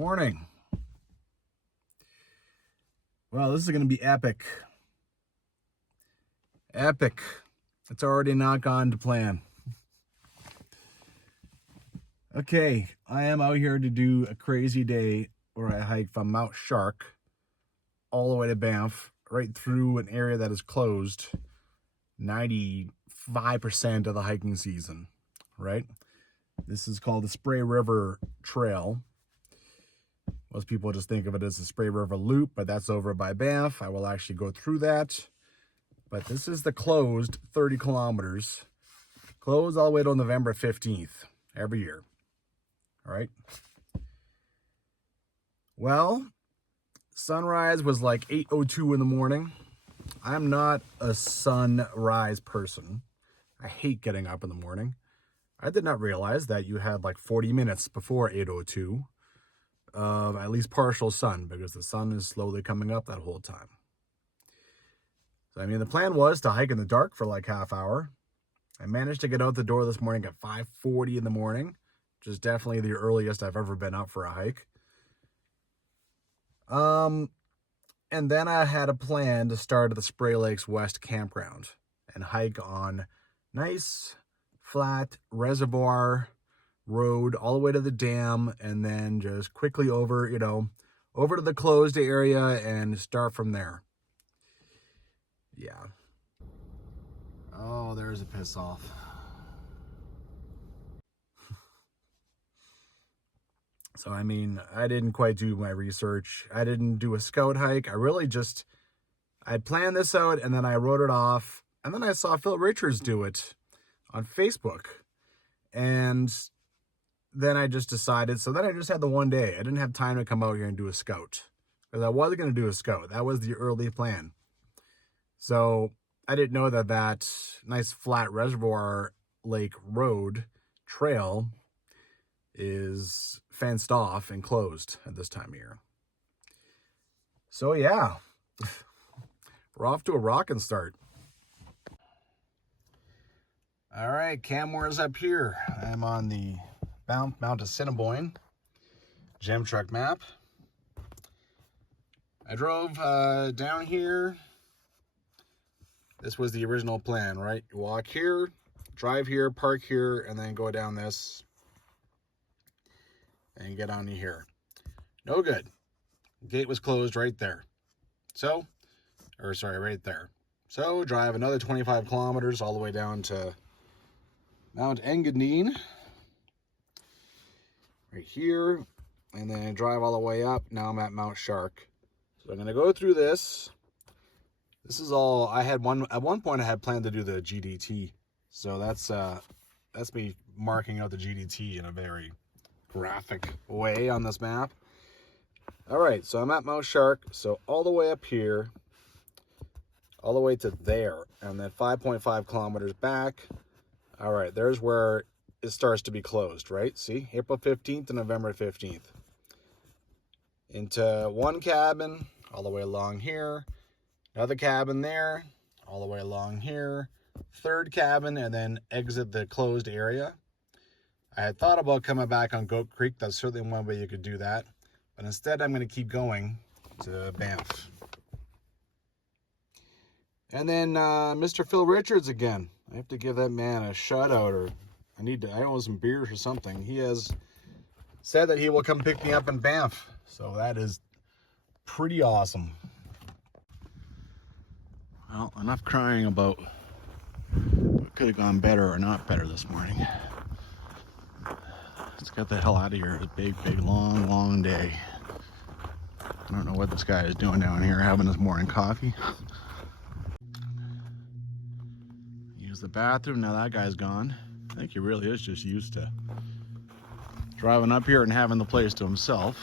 Morning. Well, this is going to be epic. Epic. It's already not gone to plan. Okay, I am out here to do a crazy day where I hike from Mount Shark all the way to Banff, right through an area that is closed 95% of the hiking season, right? This is called the Spray River Trail. Most people just think of it as the Spray River Loop, but that's over by Banff. I will actually go through that. But this is the closed 30 kilometers. Closed all the way till November 15th every year. All right. Well, sunrise was like 8:02 in the morning. I'm not a sunrise person. I hate getting up in the morning. I did not realize that you had like 40 minutes before 8:02 of at least partial sun, because the sun is slowly coming up that whole time. So, I mean, the plan was to hike in the dark for like half hour. I managed to get out the door this morning at 5:40 in the morning, which is definitely the earliest I've ever been up for a hike. And then I had a plan to start at the Spray Lakes West Campground and hike on nice, flat reservoir road all the way to the dam, and then just quickly over to the closed area and start from there. Yeah. Oh, there's a piss off. So, I mean, I didn't quite do my research. I didn't do a scout hike. I planned this out and then I wrote it off. And then I saw Phil Richards do it on Facebook. And then I just decided, so then I just had the one day. I didn't have time to come out here and do a scout, because I wasn't going to do a scout. That was the early plan. So I didn't know that nice flat reservoir lake road trail is fenced off and closed at this time of year. So yeah, we're off to a rockin' start. All right, Cammore's up here. I'm on the Mount Assiniboine gem truck map. I drove down here. This was the original plan, right? You walk here, drive here, park here, and then go down this and get on to here. No good. Gate was closed right there. Right there. So drive another 25 kilometers all the way down to Mount Engadine. Right here, and then drive all the way up. Now I'm at Mount Shark. So I'm gonna go through this. This is all I had at one point I had planned to do the GDT. So that's me marking out the GDT in a very graphic way on this map. All right, so I'm at Mount Shark. So all the way up here, all the way to there, and then 5.5 kilometers back. All right, there's where it starts to be closed, right? See, April 15th to November 15th. Into one cabin, all the way along here. Another cabin there, all the way along here. Third cabin, and then exit the closed area. I had thought about coming back on Goat Creek. That's certainly one way you could do that. But instead, I'm going to keep going to Banff. And then Mr. Phil Richards again. I have to give that man a shout out, or I owe some beers or something. He has said that he will come pick me up in Banff. So that is pretty awesome. Well, enough crying about what could have gone better or not better this morning. Let's get the hell out of here. It's a big, long day. I don't know what this guy is doing down here, having his morning coffee. Use the bathroom. Now that guy's gone. I think he really is just used to driving up here and having the place to himself.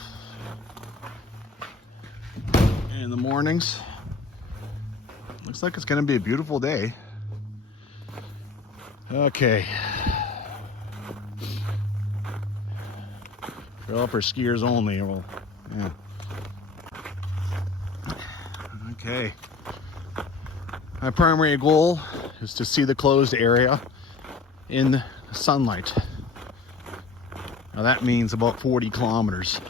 In the mornings, looks like it's going to be a beautiful day. Okay. Trail for skiers only. Well, yeah. Okay. My primary goal is to see the closed area in sunlight. Now that means about 40 kilometers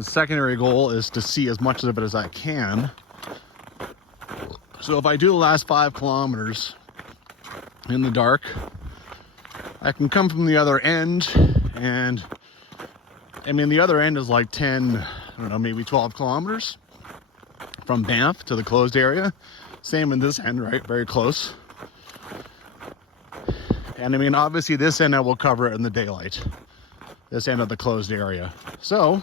The secondary goal is to see as much of it as I can. So if I do the last 5 kilometers in the dark, I can come from the other end, and I mean, the other end is like 10, I don't know, maybe 12 kilometers from Banff to the closed area. Same in this end, right? Very close. And I mean, obviously this end I will cover it in the daylight, this end of the closed area. So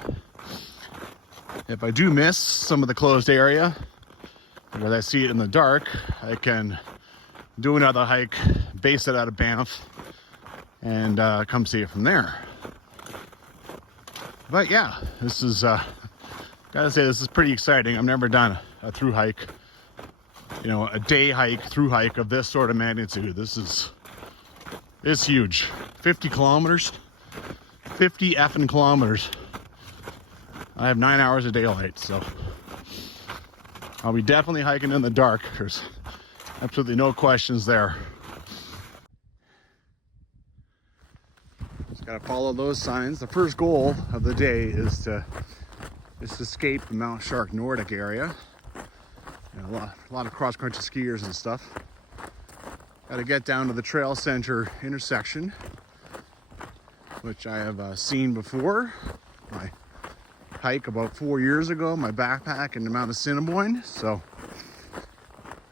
if I do miss some of the closed area, because I see it in the dark, I can do another hike, base it out of Banff, and come see it from there. But yeah, this is, gotta say, this is pretty exciting. I've never done a through hike, you know, a day hike, through hike of this sort of magnitude. It's huge. 50 kilometers, 50 effing kilometers. I have 9 hours of daylight, so I'll be definitely hiking in the dark. There's absolutely no questions there. Just gotta follow those signs. The first goal of the day is to escape the Mount Shark Nordic area. You know, a lot of cross-country skiers and stuff. Gotta get down to the trail center intersection, which I have seen before. My hike about 4 years ago, my backpack in the Mount Assiniboine. So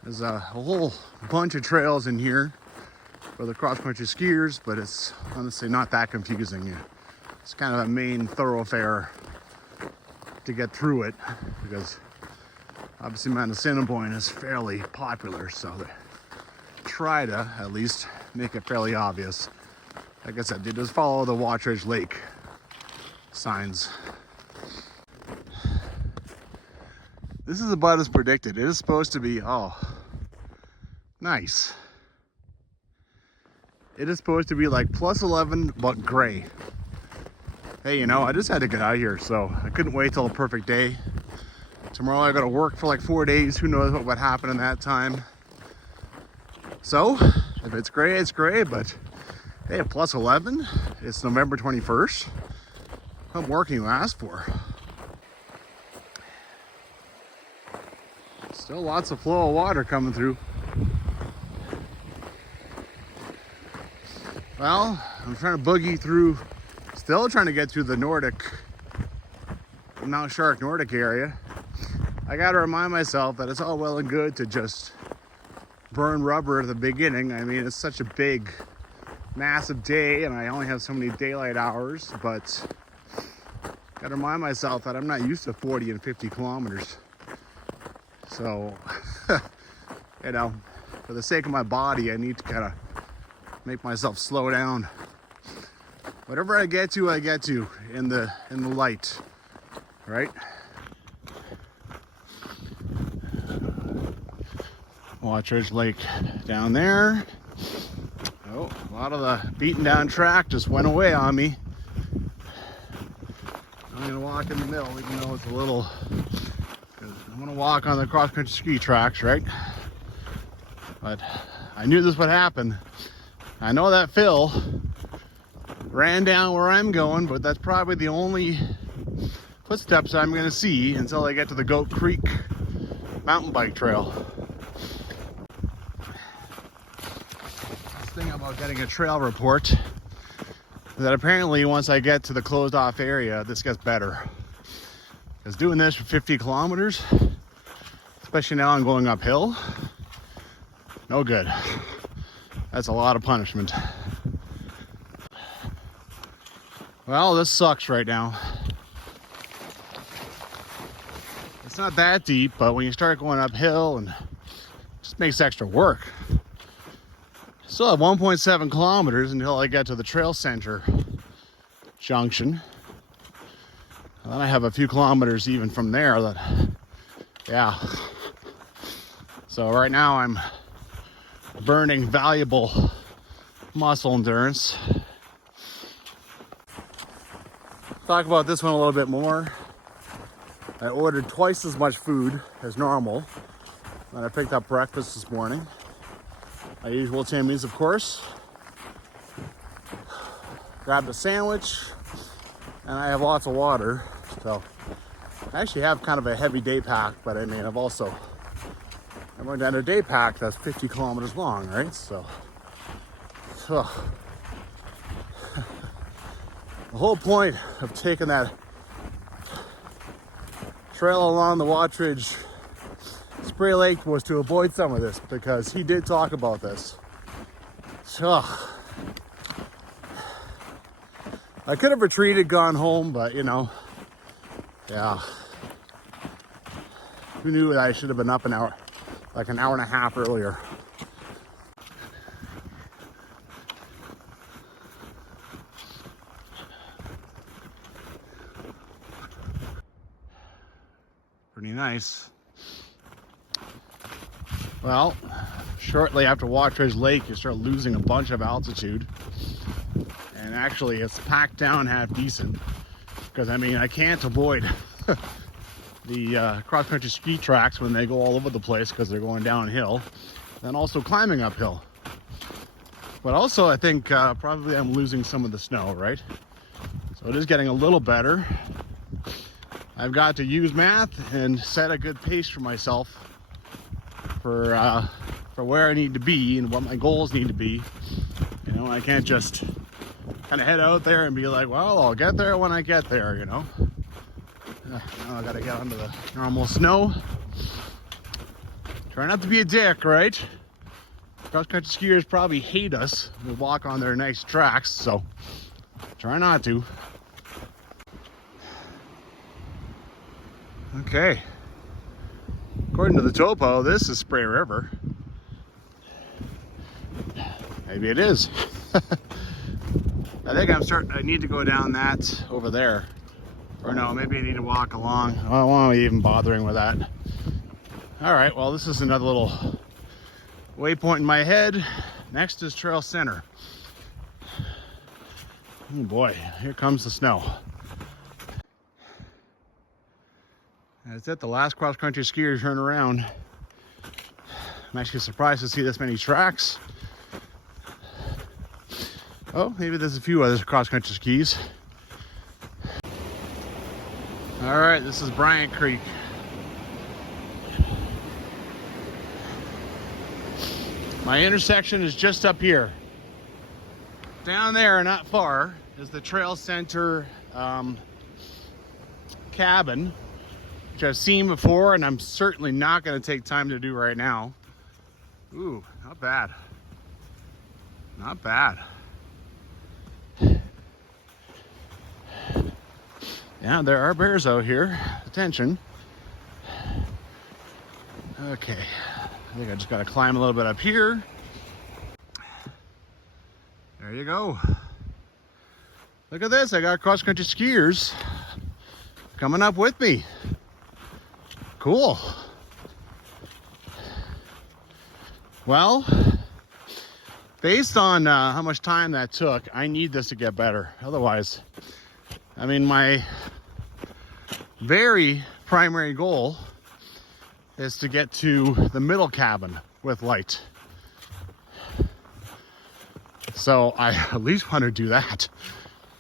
there's a whole bunch of trails in here for the cross-country skiers, but it's honestly not that confusing. It's kind of a main thoroughfare to get through it, because obviously Mount Assiniboine is fairly popular, so they try to at least make it fairly obvious. Like I said, they just follow the Watridge Lake signs. This is about as predicted. It is supposed to be, oh, nice. It is supposed to be like plus 11, but gray. Hey, you know, I just had to get out of here, so I couldn't wait till a perfect day. Tomorrow I gotta work for like 4 days. Who knows what would happen in that time. So, if it's gray, it's gray, but hey, plus 11, it's November 21st. What more can you ask for? Still lots of flow of water coming through. Well, I'm trying to boogie through, still trying to get through the Mount Shark Nordic area. I gotta remind myself that it's all well and good to just burn rubber at the beginning. I mean, it's such a big, massive day, and I only have so many daylight hours, but gotta remind myself that I'm not used to 40 and 50 kilometers. So, you know, for the sake of my body, I need to kind of make myself slow down. Whatever I get to in the light, right? Watridge Lake down there. Oh, a lot of the beaten down track just went away on me. I'm gonna walk in the middle, even though it's a little, I'm gonna walk on the cross-country ski tracks, right? But I knew this would happen. I know that Phil ran down where I'm going, but that's probably the only footsteps I'm gonna see until I get to the Goat Creek mountain bike trail. Thing about getting a trail report is that apparently once I get to the closed off area, this gets better. Because doing this for 50 kilometers, especially now I'm going uphill, no good. That's a lot of punishment. Well, this sucks right now. It's not that deep, but when you start going uphill, and it just makes extra work. Still have 1.7 kilometers until I get to the trail center junction. And then I have a few kilometers even from there that, yeah. So right now I'm burning valuable muscle endurance. Talk about this one a little bit more. I ordered twice as much food as normal when I picked up breakfast this morning. My usual Timmy's, of course. Grabbed a sandwich, and I have lots of water. So I actually have kind of a heavy day pack, but I mean, I'm going down a day pack that's 50 kilometers long, right? So, the whole point of taking that trail along the Wattridge Spray Lake was to avoid some of this, because he did talk about this. So, I could have retreated, gone home, but you know, yeah. Who knew that I should have been up an hour and a half earlier. Pretty nice. Well, shortly after Wattridge Lake, you start losing a bunch of altitude. And actually, it's packed down half decent. Because, I mean, I can't avoid the cross-country ski tracks when they go all over the place because they're going downhill. And also climbing uphill. But also, I think probably I'm losing some of the snow, right? So it is getting a little better. I've got to use math and set a good pace for myself for where I need to be and what my goals need to be. You know, I can't just kind of head out there and be like, well, I'll get there when I get there, you know. Now I gotta get onto the normal snow. Try not to be a dick, right? Cross-country skiers probably hate us. We walk on their nice tracks, so try not to. Okay. According to the topo, this is Spray River. Maybe it is. I think I need to go down that over there. Or no, maybe I need to walk along. I don't want to be even bothering with that. All right, well, this is another little waypoint in my head. Next is Trail Center. Oh boy, here comes the snow. That's it, the last cross-country skier turn around. I'm actually surprised to see this many tracks. Oh, maybe there's a few other cross-country skis. All right, this is Bryant Creek. My intersection is just up here. Down there, not far, is the Trail Center cabin, which I've seen before, and I'm certainly not going to take time to do right now. Ooh, not bad. Not bad. Yeah, there are bears out here. Attention. Okay, I think I just got to climb a little bit up here. There you go. Look at this, I got cross-country skiers coming up with me. Cool. Well, based on how much time that took, I need this to get better. Otherwise, I mean, my very primary goal is to get to the middle cabin with light. So I at least want to do that.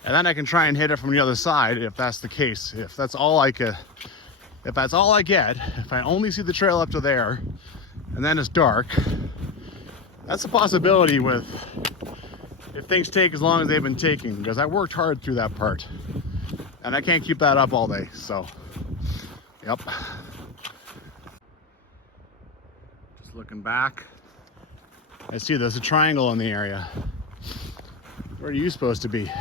And then I can try and hit it from the other side if that's the case. If that's all I get, if I only see the trail up to there and then it's dark, that's a possibility with if things take as long as they've been taking, because I worked hard through that part and I can't keep that up all day. So, yep. Just looking back, I see there's a triangle in the area. Where are you supposed to be?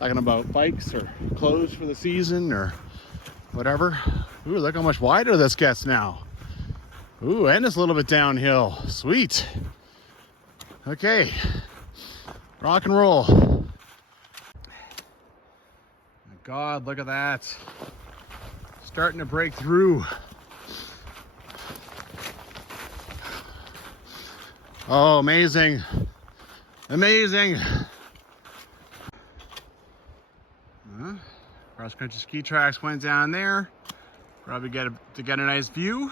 Talking about bikes or clothes for the season or whatever. Ooh, look how much wider this gets now. Ooh, and it's a little bit downhill. Sweet. Okay. Rock and roll. My God, look at that. Starting to break through. Oh, amazing. Amazing. Cross-country ski tracks went down there. Probably get a nice view.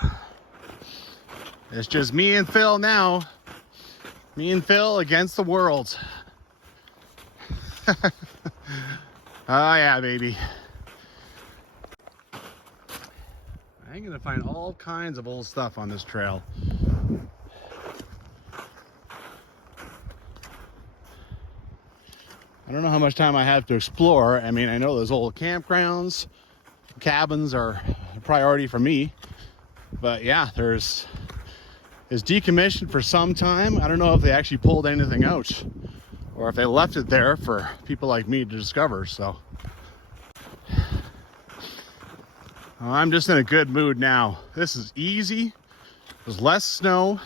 It's just me and Phil now. Me and Phil against the world. Oh yeah, baby. I'm gonna find all kinds of old stuff on this trail. I don't know how much time I have to explore. I mean, I know those old campgrounds, cabins are a priority for me. But yeah, it's decommissioned for some time. I don't know if they actually pulled anything out or if they left it there for people like me to discover. So I'm just in a good mood now. This is easy. There's less snow.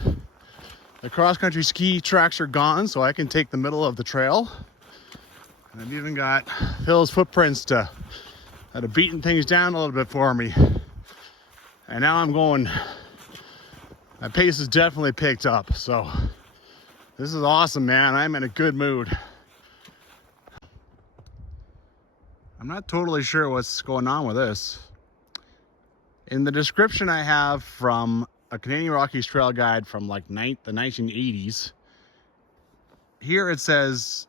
The cross-country ski tracks are gone, so I can take the middle of the trail. And I've even got Phil's footprints that have beaten things down a little bit for me. And now I'm going, my pace has definitely picked up. So this is awesome, man. I'm in a good mood. I'm not totally sure what's going on with this. In the description I have from a Canadian Rockies Trail guide from like the 1980s, here it says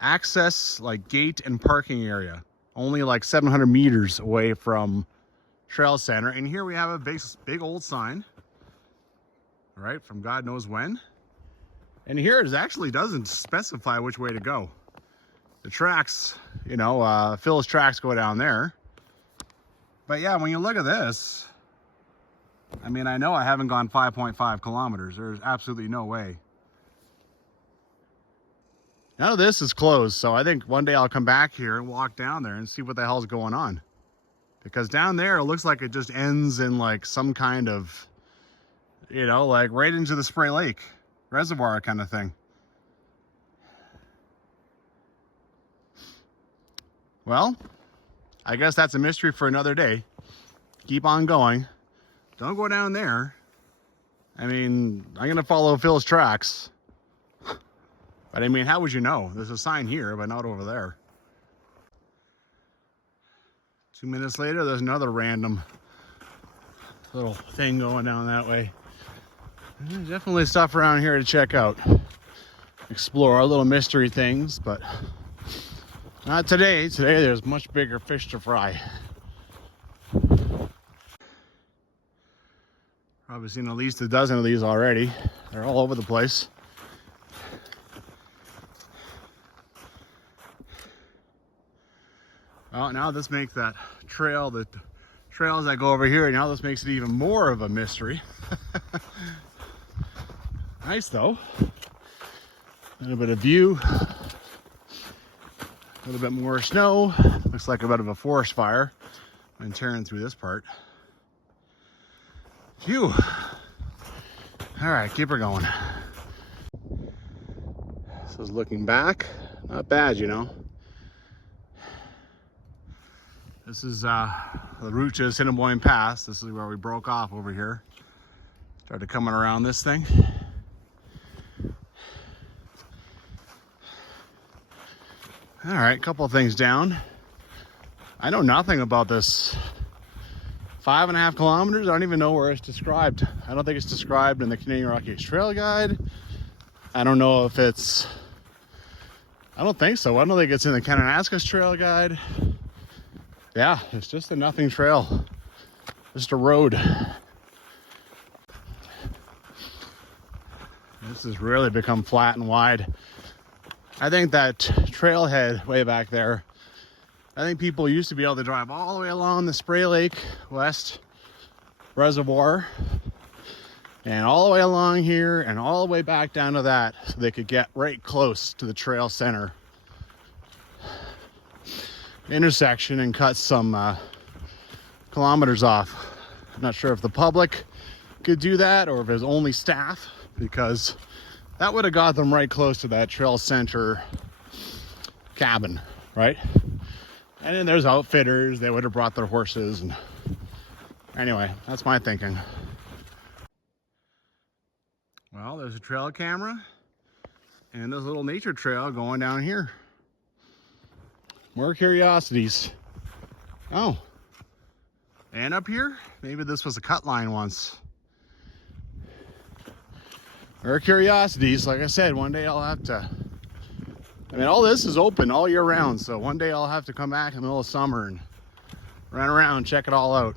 access like gate and parking area, only like 700 meters away from trail center. And here we have a big old sign, right, from God knows when. And here it actually doesn't specify which way to go. The tracks, you know, Phil's tracks go down there. But yeah, when you look at this, I mean, I know I haven't gone 5.5 kilometers. There's absolutely no way. None of this is closed, so I think one day I'll come back here and walk down there and see what the hell's going on. Because down there, it looks like it just ends in like some kind of, you know, like right into the Spray Lake reservoir kind of thing. Well, I guess that's a mystery for another day. Keep on going. Don't go down there. I mean, I'm gonna follow Phil's tracks. But I mean, how would you know? There's a sign here, but not over there. 2 minutes later, there's another random little thing going down that way. There's definitely stuff around here to check out. Explore little mystery things, but not today. Today there's much bigger fish to fry. Probably seen at least a dozen of these already. They're all over the place. Well, now this makes that trail, the trails that go over here, now this makes it even more of a mystery. Nice though. A little bit of view. A little bit more snow. Looks like a bit of a forest fire when tearing through this part. Phew. All right, keep her going. This is looking back. Not bad, you know. This is the route to Assiniboine Pass. This is where we broke off over here. Started coming around this thing. All right, a couple of things down. I know nothing about this 5.5 kilometers. I don't even know where it's described. I don't think it's described in the Canadian Rockies Trail Guide. I don't know if it's, I don't think so. I don't think it's in the Kananaskis Trail Guide. Yeah, it's just a nothing trail. Just a road. This has really become flat and wide. I think that trailhead way back there, I think people used to be able to drive all the way along the Spray Lake West Reservoir and all the way along here and all the way back down to that so they could get right close to the trail center intersection and cut some kilometers off. I'm not sure if the public could do that or if it was only staff, because that would have got them right close to that trail center cabin, right? And then there's outfitters, they would have brought their horses. And anyway, that's my thinking. Well, there's a trail camera and this little nature trail going down here. More curiosities. Oh, and up here, maybe this was a cut line once. More curiosities. Like I said, one day I'll have to, I mean, all this is open all year round, so one day I'll have to come back in the middle of summer and run around, check it all out.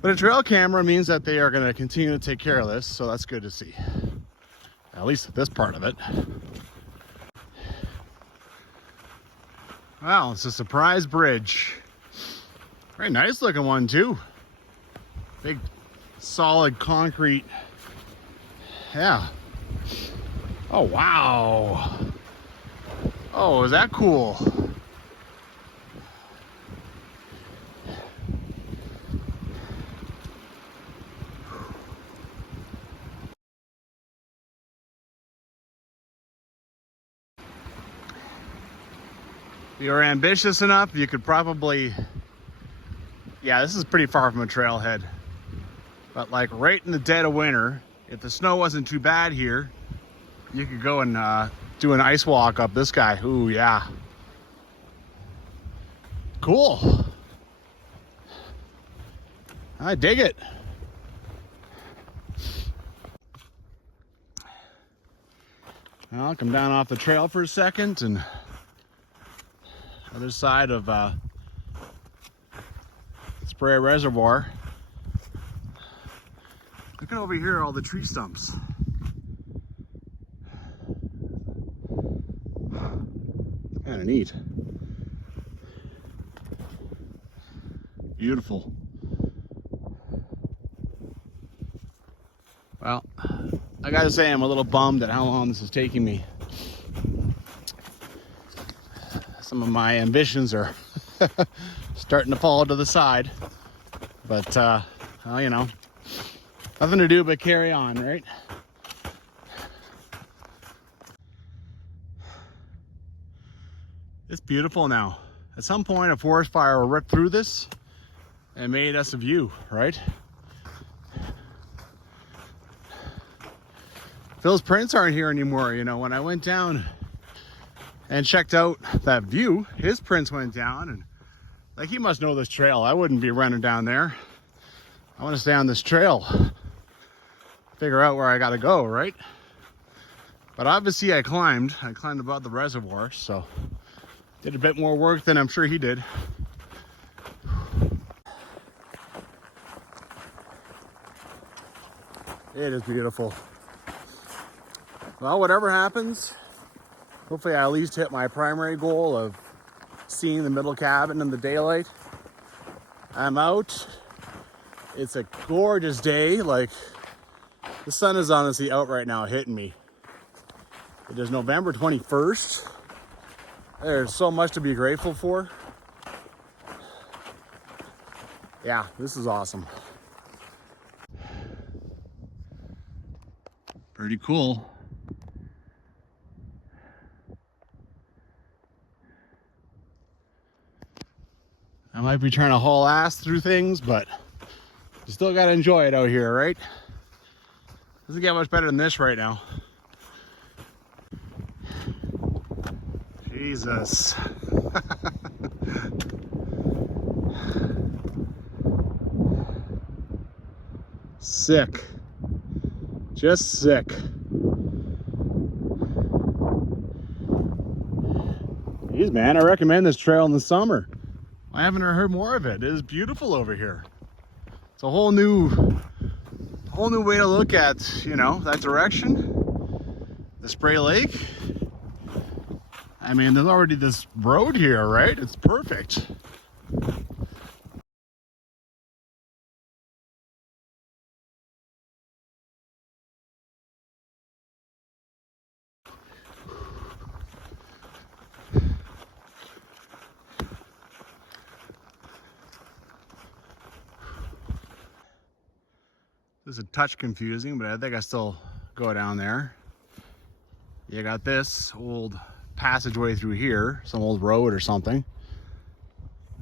But a trail camera means that they are going to continue to take care of this, so that's good to see. At least this part of it. Wow, it's a surprise bridge. Very nice looking one too. Big, solid concrete. Yeah. Oh, wow. Oh, is that cool? If you're ambitious enough, you could probably, yeah, this is pretty far from a trailhead, but like right in the dead of winter, if the snow wasn't too bad here, you could go and do an ice walk up this guy. Ooh, yeah. Cool. I dig it. I'll come down off the trail for a second, and other side of Spray Reservoir. Look at over here, all the tree stumps. Kind of neat. Beautiful. Well, I gotta say I'm a little bummed at how long this is taking me. Some of my ambitions are starting to fall to the side, but well, you know, nothing to do but carry on, right? It's beautiful now. At some point, a forest fire will rip through this and made us a view, right? Phil's prints aren't here anymore. You know, when I went down and checked out that view, his prints went down, and like, he must know this trail. I wouldn't be running down there. I want to stay on this trail, figure out where I gotta go, right? But obviously I climbed above the reservoir, so did a bit more work than I'm sure he did. It is beautiful. Well, whatever happens, hopefully I at least hit my primary goal of seeing the middle cabin in the daylight. I'm out. It's a gorgeous day. Like, the sun is honestly out right now, hitting me. It is November 21st. There's so much to be grateful for. Yeah, this is awesome. Pretty cool. I might be trying to haul ass through things, but you still gotta enjoy it out here, right? Doesn't get much better than this right now. Jesus. Sick. Just sick. Jeez, man, I recommend this trail in the summer. I haven't heard more of it. It is beautiful over here. It's a whole new way to look at, you know, that direction. The Spray Lake. I mean, there's already this road here, right? It's perfect. This is a touch confusing, but I think I still go down there. You got this old passageway through here, some old road or something.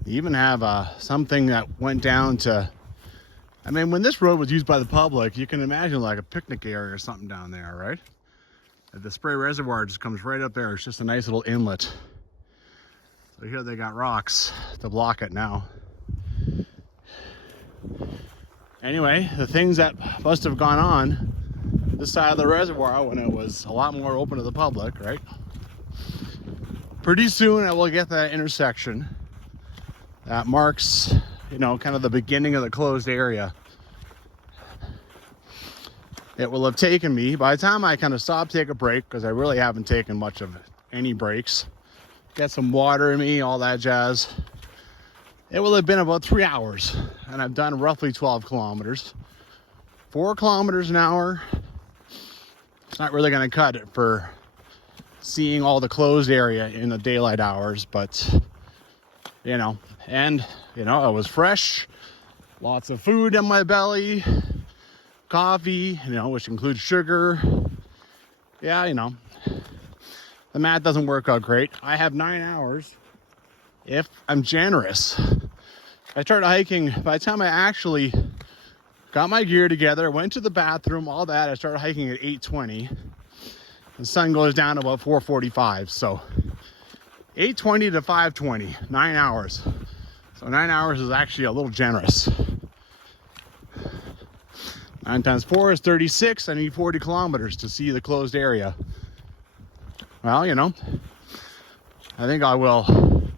You even have something that went down to, I mean, when this road was used by the public, you can imagine like a picnic area or something down there, right? The Spray Reservoir just comes right up there. It's just a nice little inlet. So here they got rocks to block it now. Anyway, the things that must have gone on this side of the reservoir when it was a lot more open to the public, right? Pretty soon I will get that intersection that marks, you know, kind of the beginning of the closed area. It will have taken me, by the time I kind of stop, take a break, because I really haven't taken much of any breaks, get some water in me, all that jazz, it will have been about 3 hours, and I've done roughly 12 kilometers. 4 kilometers an hour, it's not really going to cut it for seeing all the closed area in the daylight hours, but, you know, and, you know, it was fresh, lots of food in my belly, coffee, you know, which includes sugar. Yeah, you know, the math doesn't work out great. I have 9 hours if I'm generous. I started hiking, by the time I actually got my gear together, went to the bathroom, all that, I started hiking at 8:20. The sun goes down about 4:45, so 8:20 to 5:20, 9 hours. So 9 hours is actually a little generous. 9 times 4 is 36. I need 40 kilometers to see the closed area. Well, you know, I think I will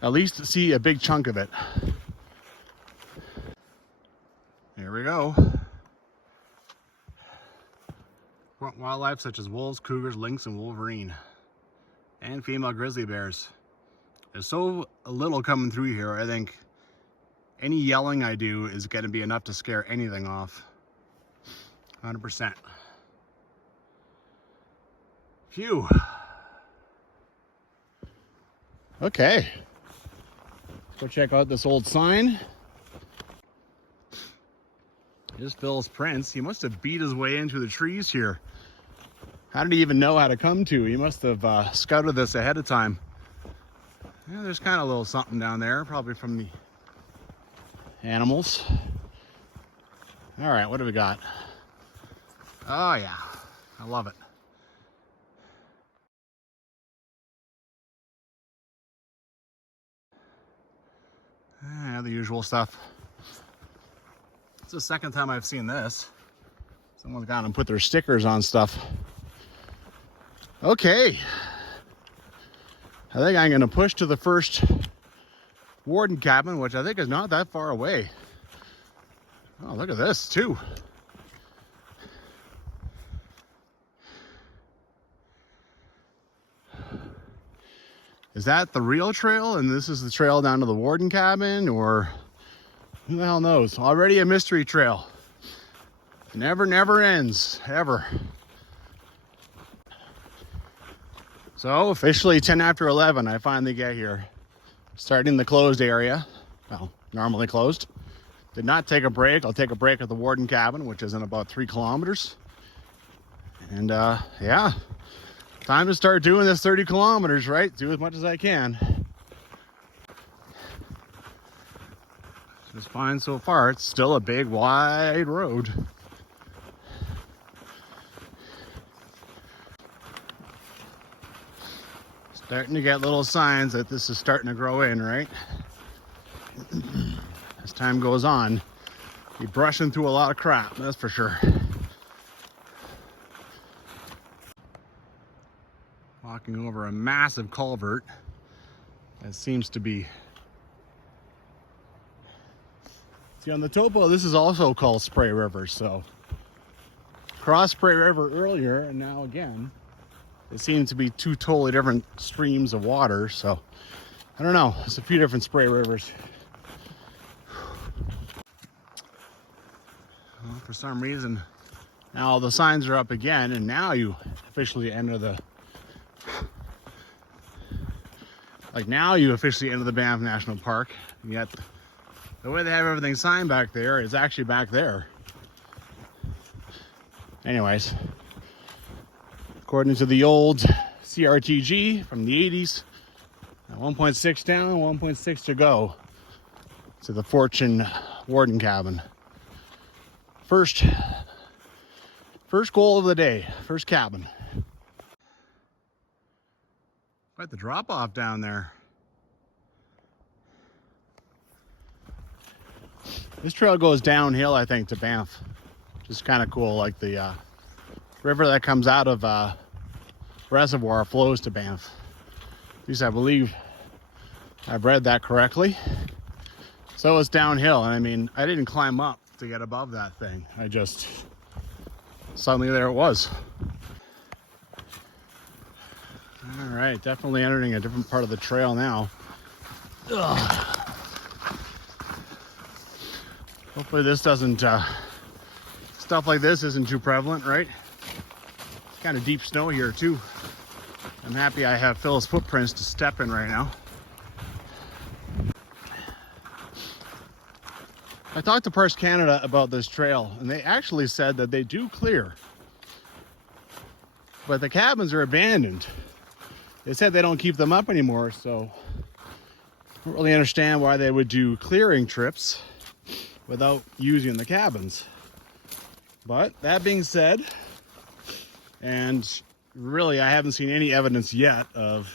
at least see a big chunk of it. Here we go. Wildlife such as wolves, cougars, lynx, and wolverine, and female grizzly bears. There's so little coming through here. I think any yelling I do is going to be enough to scare anything off. 100%. Phew. Okay. Let's go check out this old sign. Here's Phil's prints. He must have beat his way into the trees here. How did he even know how to come to? He must have scouted this ahead of time. Yeah, there's kind of a little something down there, probably from the animals. All right, what do we got? Oh yeah, I love it. Yeah, the usual stuff. It's the second time I've seen this. Someone's gone and put their stickers on stuff. Okay. I think I'm going to push to the first warden cabin, which I think is not that far away. Oh, look at this too. Is that the real trail and this is the trail down to the warden cabin, or who the hell knows? Already a mystery trail. Never ends, ever. So officially 10 after 11, I finally get here. Starting the closed area. Well, normally closed. Did not take a break. I'll take a break at the warden cabin, which is in about 3 kilometers. And yeah, time to start doing this 30 kilometers, right? Do as much as I can. Just fine so far. It's still a big, wide road. Starting to get little signs that this is starting to grow in, right? As time goes on, you're brushing through a lot of crap, that's for sure. Walking over a massive culvert that seems to be... See, on the topo, this is also called Spray River, so... Crossed Spray River earlier, and now again. They seem to be 2 totally different streams of water, so... I don't know, there's a few different Spray Rivers. Well, for some reason, now the signs are up again, and now you officially enter the... Like now you officially enter the Banff National Park, and yet the way they have everything signed back there is actually back there. Anyways, according to the old CRTG from the 80s, 1.6 down, 1.6 to go to the Fortune Warden cabin. First goal of the day, first cabin. Quite the drop off down there. This trail goes downhill, I think, to Banff. Just kind of cool, like the river that comes out of Reservoir flows to Banff. At least I believe I've read that correctly. So it's downhill, and I mean, I didn't climb up to get above that thing. I just, suddenly there it was. All right, definitely entering a different part of the trail now. Ugh. Hopefully this doesn't, stuff like this isn't too prevalent, right? It's kind of deep snow here too. I'm happy I have Phil's footprints to step in right now. I talked to Parks Canada about this trail, and they actually said that they do clear, but the cabins are abandoned. They said they don't keep them up anymore, so I don't really understand why they would do clearing trips without using the cabins. But that being said, and really I haven't seen any evidence yet of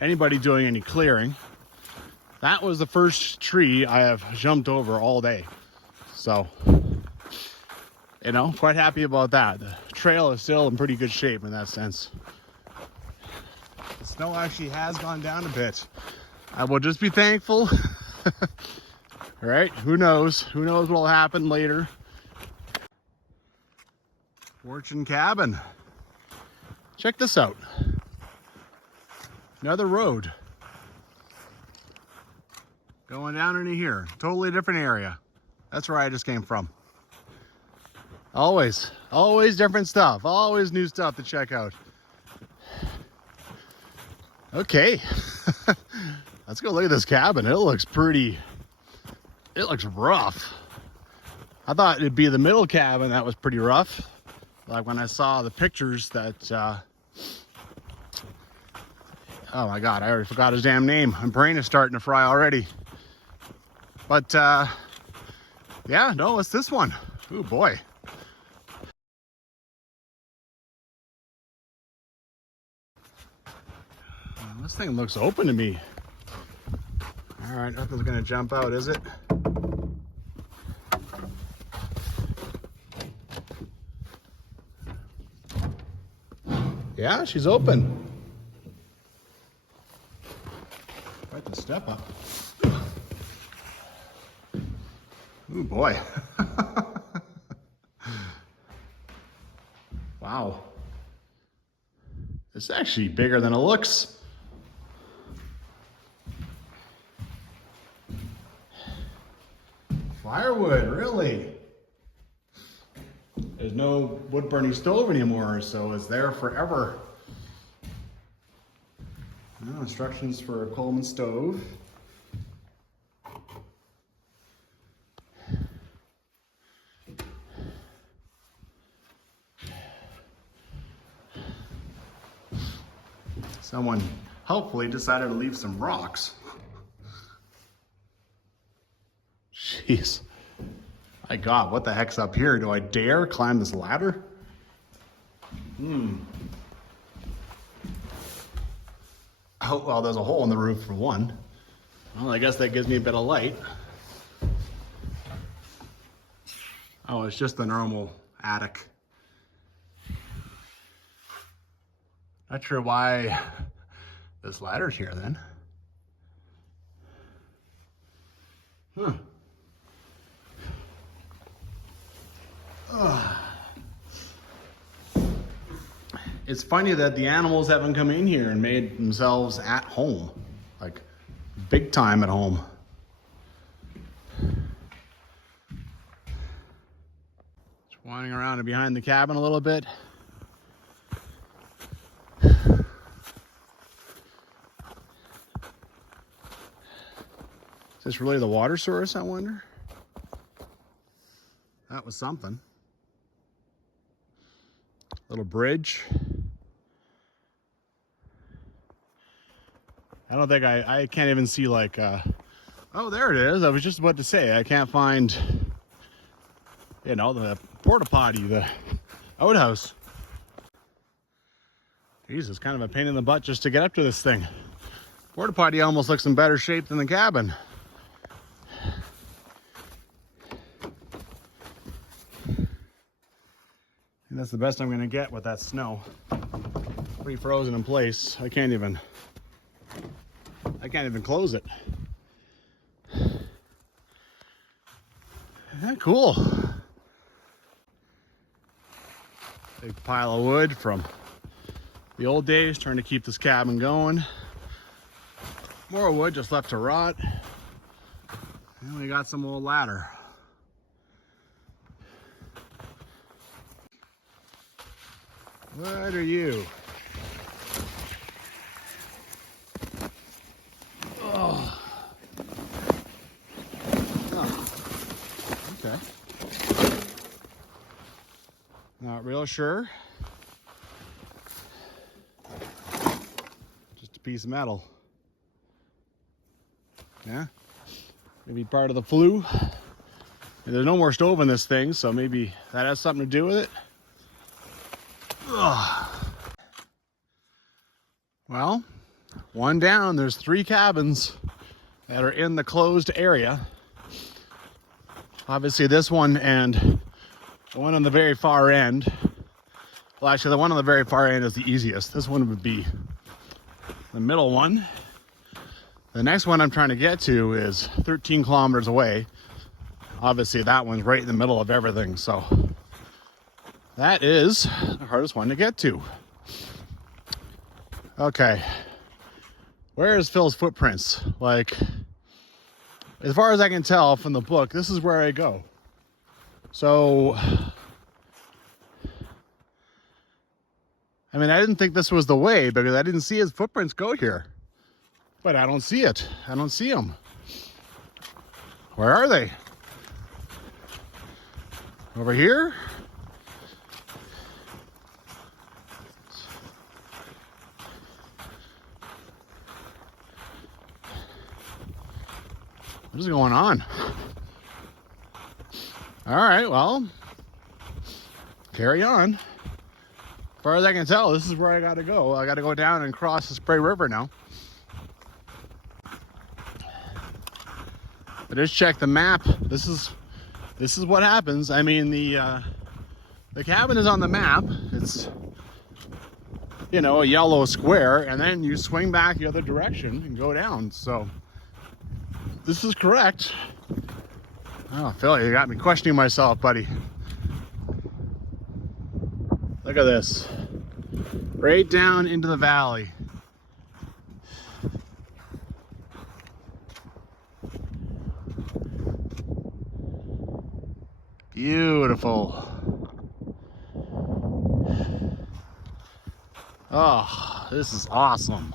anybody doing any clearing. That was the first tree I have jumped over all day. So, you know, quite happy about that. The trail is still in pretty good shape in that sense. The snow actually has gone down a bit. I will just be thankful. Right? Who knows? Who knows what will happen later? Fortune Cabin. Check this out. Another road. Going down into here. Totally different area. That's where I just came from. Always different stuff. Always new stuff to check out. Okay. Let's go look at this cabin. It looks rough. I thought it'd be the middle cabin that was pretty rough. Like when I saw the pictures that, oh my God, I already forgot his damn name. My brain is starting to fry already. But, yeah, no, it's this one. Ooh, boy. This thing looks open to me. All right, nothing's gonna jump out, is it? Yeah, she's open. Quite the step up. Ooh, boy. Wow. It's actually bigger than it looks. Firewood, really? There's no wood burning stove anymore, so it's there forever. No instructions for a Coleman stove. Someone hopefully decided to leave some rocks. Jeez. My God, what the heck's up here? Do I dare climb this ladder? Oh, well, there's a hole in the roof for one. Well, I guess that gives me a bit of light. Oh, it's just the normal attic. Not sure why this ladder's here then. Huh. It's funny that the animals haven't come in here and made themselves at home, like big time at home. Just wandering around behind the cabin a little bit. Is this really the water source, I wonder? That was something. Little bridge. I don't think I can't even see like, oh, there it is. I was just about to say, I can't find, you know, the porta potty, the outhouse. Jesus, kind of a pain in the butt just to get up to this thing. Porta potty almost looks in better shape than the cabin. And that's the best I'm gonna get with that snow. Pretty frozen in place. I I can't even close it. Yeah, cool. Big pile of wood from the old days, trying to keep this cabin going. More wood just left to rot. And we got some old ladder. What are you? Oh. Okay. Not real sure. Just a piece of metal. Yeah. Maybe part of the flue. And there's no more stove in this thing, so maybe that has something to do with it. Ugh. Well, one down. There's 3 cabins that are in the closed area. Obviously this one and the one on the very far end. Well, actually the one on the very far end is the easiest. This one would be the middle one. The next one I'm trying to get to is 13 kilometers away. Obviously that one's right in the middle of everything, so that is the hardest one to get to. Okay, where is Phil's footprints? Like, as far as I can tell from the book, this is where I go. So, I mean, I didn't think this was the way because I didn't see his footprints go here. But I don't see it. I don't see them. Where are they? Over here? What is going on? All right, well, carry on. As far as I can tell, this is where I gotta go. I gotta go down and cross the Spray River now. But just check the map. This is what happens. I mean, the cabin is on the map. It's, you know, a yellow square, and then you swing back the other direction and go down. So this is correct. Oh, Phil, you got me questioning myself, buddy. Look at this. Right down into the valley. Beautiful. Oh, this is awesome.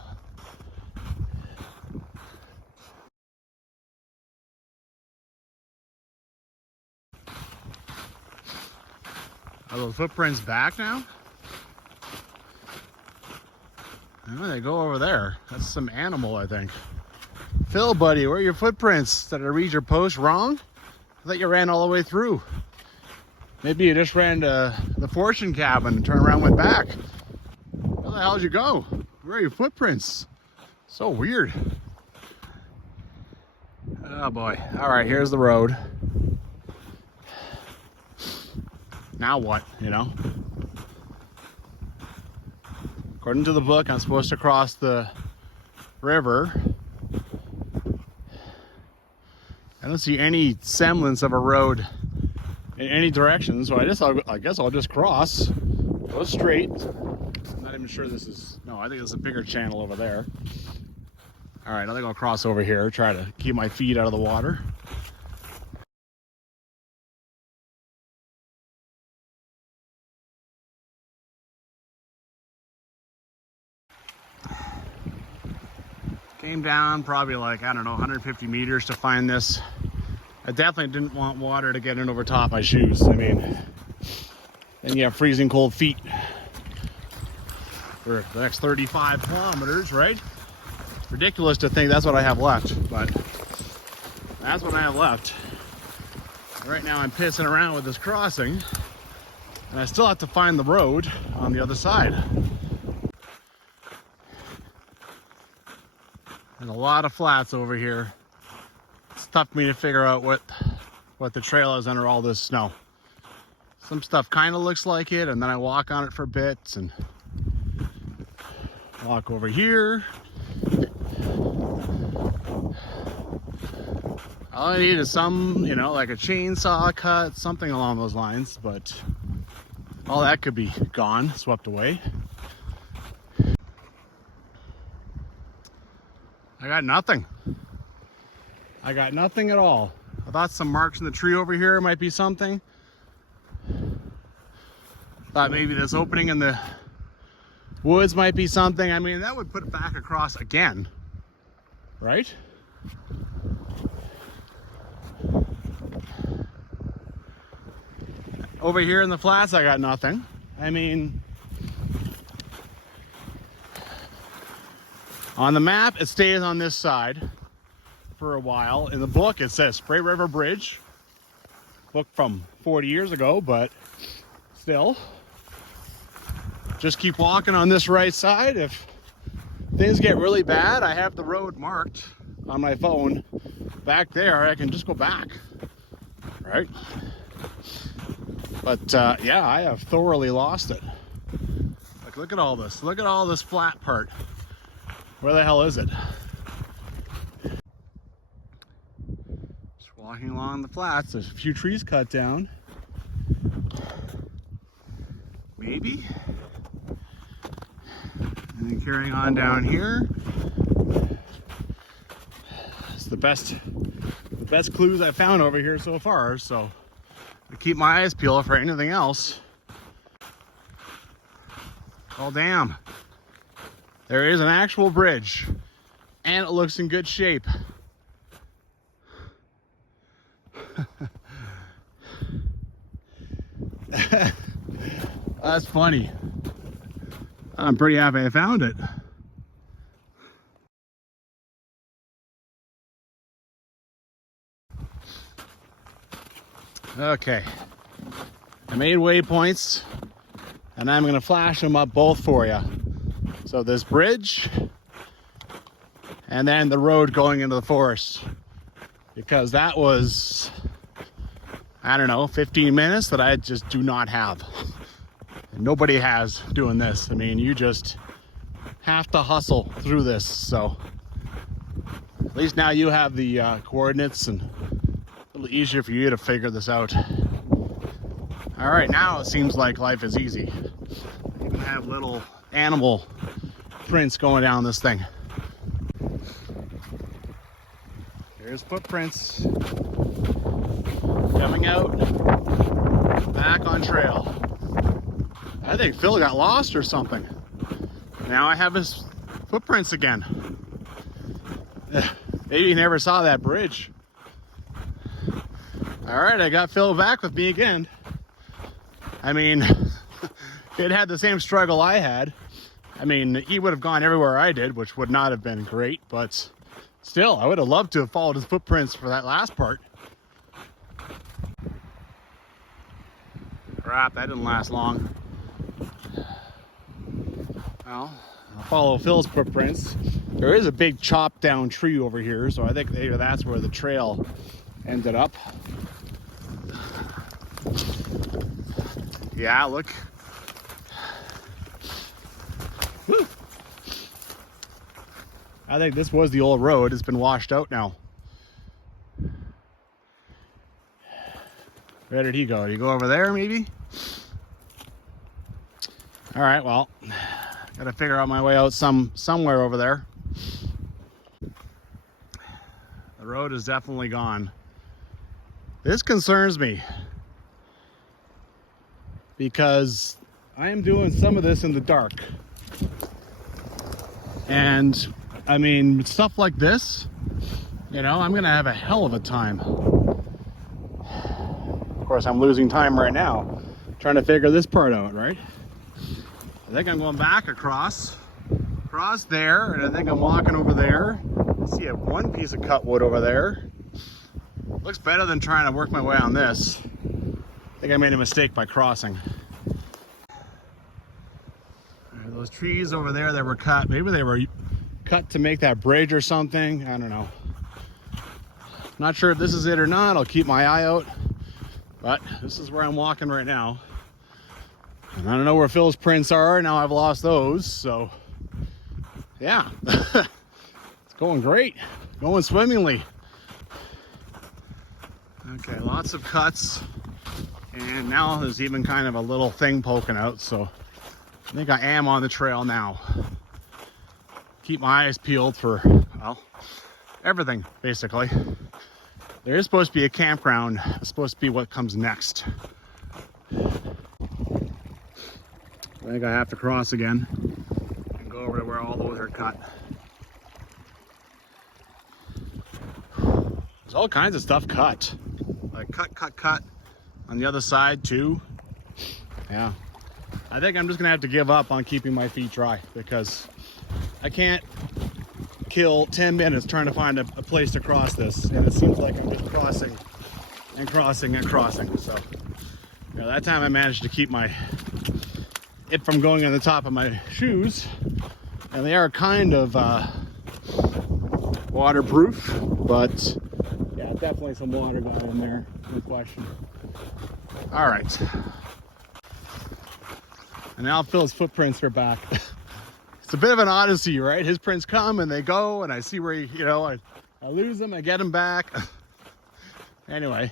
Are those footprints back now? Oh, they go over there. That's some animal, I think. Phil, buddy, where are your footprints? Did I read your post wrong? I thought you ran all the way through. Maybe you just ran to the fortune cabin and turned around and went back. Where the hell did you go? Where are your footprints? So weird. Oh boy. All right, here's the road. Now what, you know? According to the book, I'm supposed to cross the river. I don't see any semblance of a road in any direction, so I guess I'll just cross, go straight. I'm not even sure this is, no, I think it's a bigger channel over there. All right, I think I'll cross over here, try to keep my feet out of the water. Came down probably like, I don't know, 150 meters to find this. I definitely didn't want water to get in over top my shoes. I mean, then you have freezing cold feet for the next 35 kilometers, right? Ridiculous to think that's what I have left, but that's what I have left. Right now I'm pissing around with this crossing, and I still have to find the road on the other side. There's a lot of flats over here. It's tough for me to figure out what the trail is under all this snow. Some stuff kind of looks like it, and then I walk on it for bits and walk over here. All I need is some, you know, like a chainsaw cut, something along those lines, but all that could be gone, swept away. I got nothing. I got nothing at all. I thought some marks in the tree over here might be something. Thought maybe this opening in the woods might be something. I mean, that would put it back across again, right? Over here in the flats, I got nothing. I mean, on the map, it stays on this side for a while. In the book, it says Spray River Bridge. Book from 40 years ago, but still. Just keep walking on this right side. If things get really bad, I have the road marked on my phone back there. I can just go back, right? But yeah, I have thoroughly lost it. Like, look at all this. Look at all this flat part. Where the hell is it? Just walking along the flats. There's a few trees cut down. Maybe. And then carrying on down here. It's the best clues I've found over here so far, so I keep my eyes peeled for anything else. Oh damn. There is an actual bridge and it looks in good shape. That's funny. I'm pretty happy I found it. Okay, I made waypoints and I'm gonna flash them up both for you. So this bridge and then the road going into the forest, because that was, I don't know, 15 minutes that I just do not have. And nobody has doing this. I mean, you just have to hustle through this. So at least now you have the coordinates and a little easier for you to figure this out. All right, now it seems like life is easy. You even have little animal prints going down this thing. There's footprints coming out, back on trail. I think Phil got lost or something. Now I have his footprints again. Maybe he never saw that bridge. All right, I got Phil back with me again. I mean, it had the same struggle I had. I mean, he would have gone everywhere I did, which would not have been great, but still, I would have loved to have followed his footprints for that last part. Crap, that didn't last long. Well, I'll follow Phil's footprints. There is a big chopped down tree over here, so I think maybe that's where the trail ended up. Yeah, look. Woo. I think this was the old road. It's been washed out now. Where did he go? Did he go over there maybe? All right, well, gotta figure out my way out somewhere over there. The road is definitely gone. This concerns me because I am doing some of this in the dark. And I mean, stuff like this, you know, I'm gonna have a hell of a time. Of course, I'm losing time right now trying to figure this part out, right? I think I'm going back across there, and I think I'm walking over there. I see one piece of cut wood over there. Looks better than trying to work my way on this. I think I made a mistake by crossing. Those trees over there that were cut, maybe they were cut to make that bridge or something. I don't know. Not sure if this is it or not. I'll keep my eye out. But this is where I'm walking right now. And I don't know where Phil's prints are. Now I've lost those. So, yeah. It's going great. Going swimmingly. Okay, lots of cuts. And now there's even kind of a little thing poking out, so I think I am on the trail now. Keep my eyes peeled for, well, everything, basically. There is supposed to be a campground. It's supposed to be what comes next. I think I have to cross again and go over to where all those are cut. There's all kinds of stuff cut. Like cut on the other side too. Yeah. I think I'm just gonna have to give up on keeping my feet dry because I can't kill 10 minutes trying to find a place to cross this, and it seems like I'm just crossing and crossing and crossing. So, you know, that time I managed to keep it from going on the top of my shoes, and they are kind of waterproof, but yeah, definitely some water got in there, no question. All right, and now Phil's footprints are back. It's a bit of an odyssey, right? His prints come and they go, and I see where I lose them, I get them back. Anyway,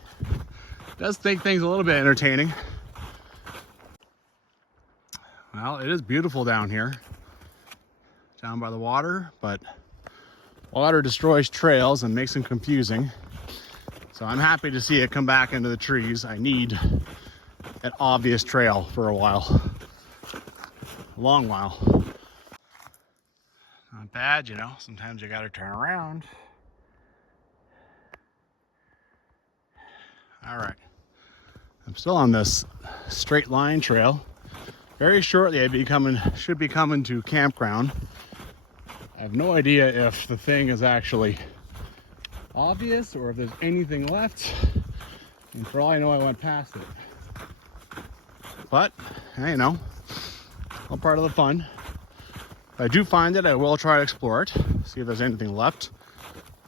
does make things a little bit entertaining. Well, it is beautiful down here, down by the water, but water destroys trails and makes them confusing. So I'm happy to see it come back into the trees. I need an obvious trail for a while, a long while. Not bad, you know, sometimes you gotta turn around. All right, I'm still on this straight line trail. Very shortly should be coming to Campground. I have no idea if the thing is actually obvious or if there's anything left. And for all I know, I went past it. But, you know, all part of the fun. If I do find it, I will try to explore it, see if there's anything left.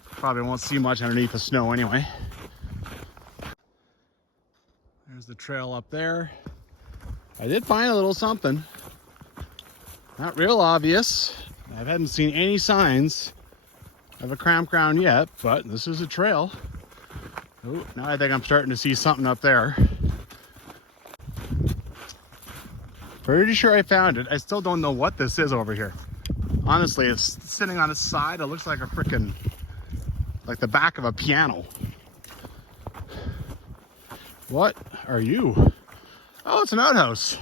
Probably won't see much underneath the snow anyway. There's the trail up there. I did find a little something. Not real obvious. I haven't seen any signs of a campground yet, but this is a trail. Oh, now I think I'm starting to see something up there. Pretty sure I found it. I still don't know what this is over here. Honestly, it's sitting on its side. It looks like a freaking, like the back of a piano. What are you? Oh, it's an outhouse.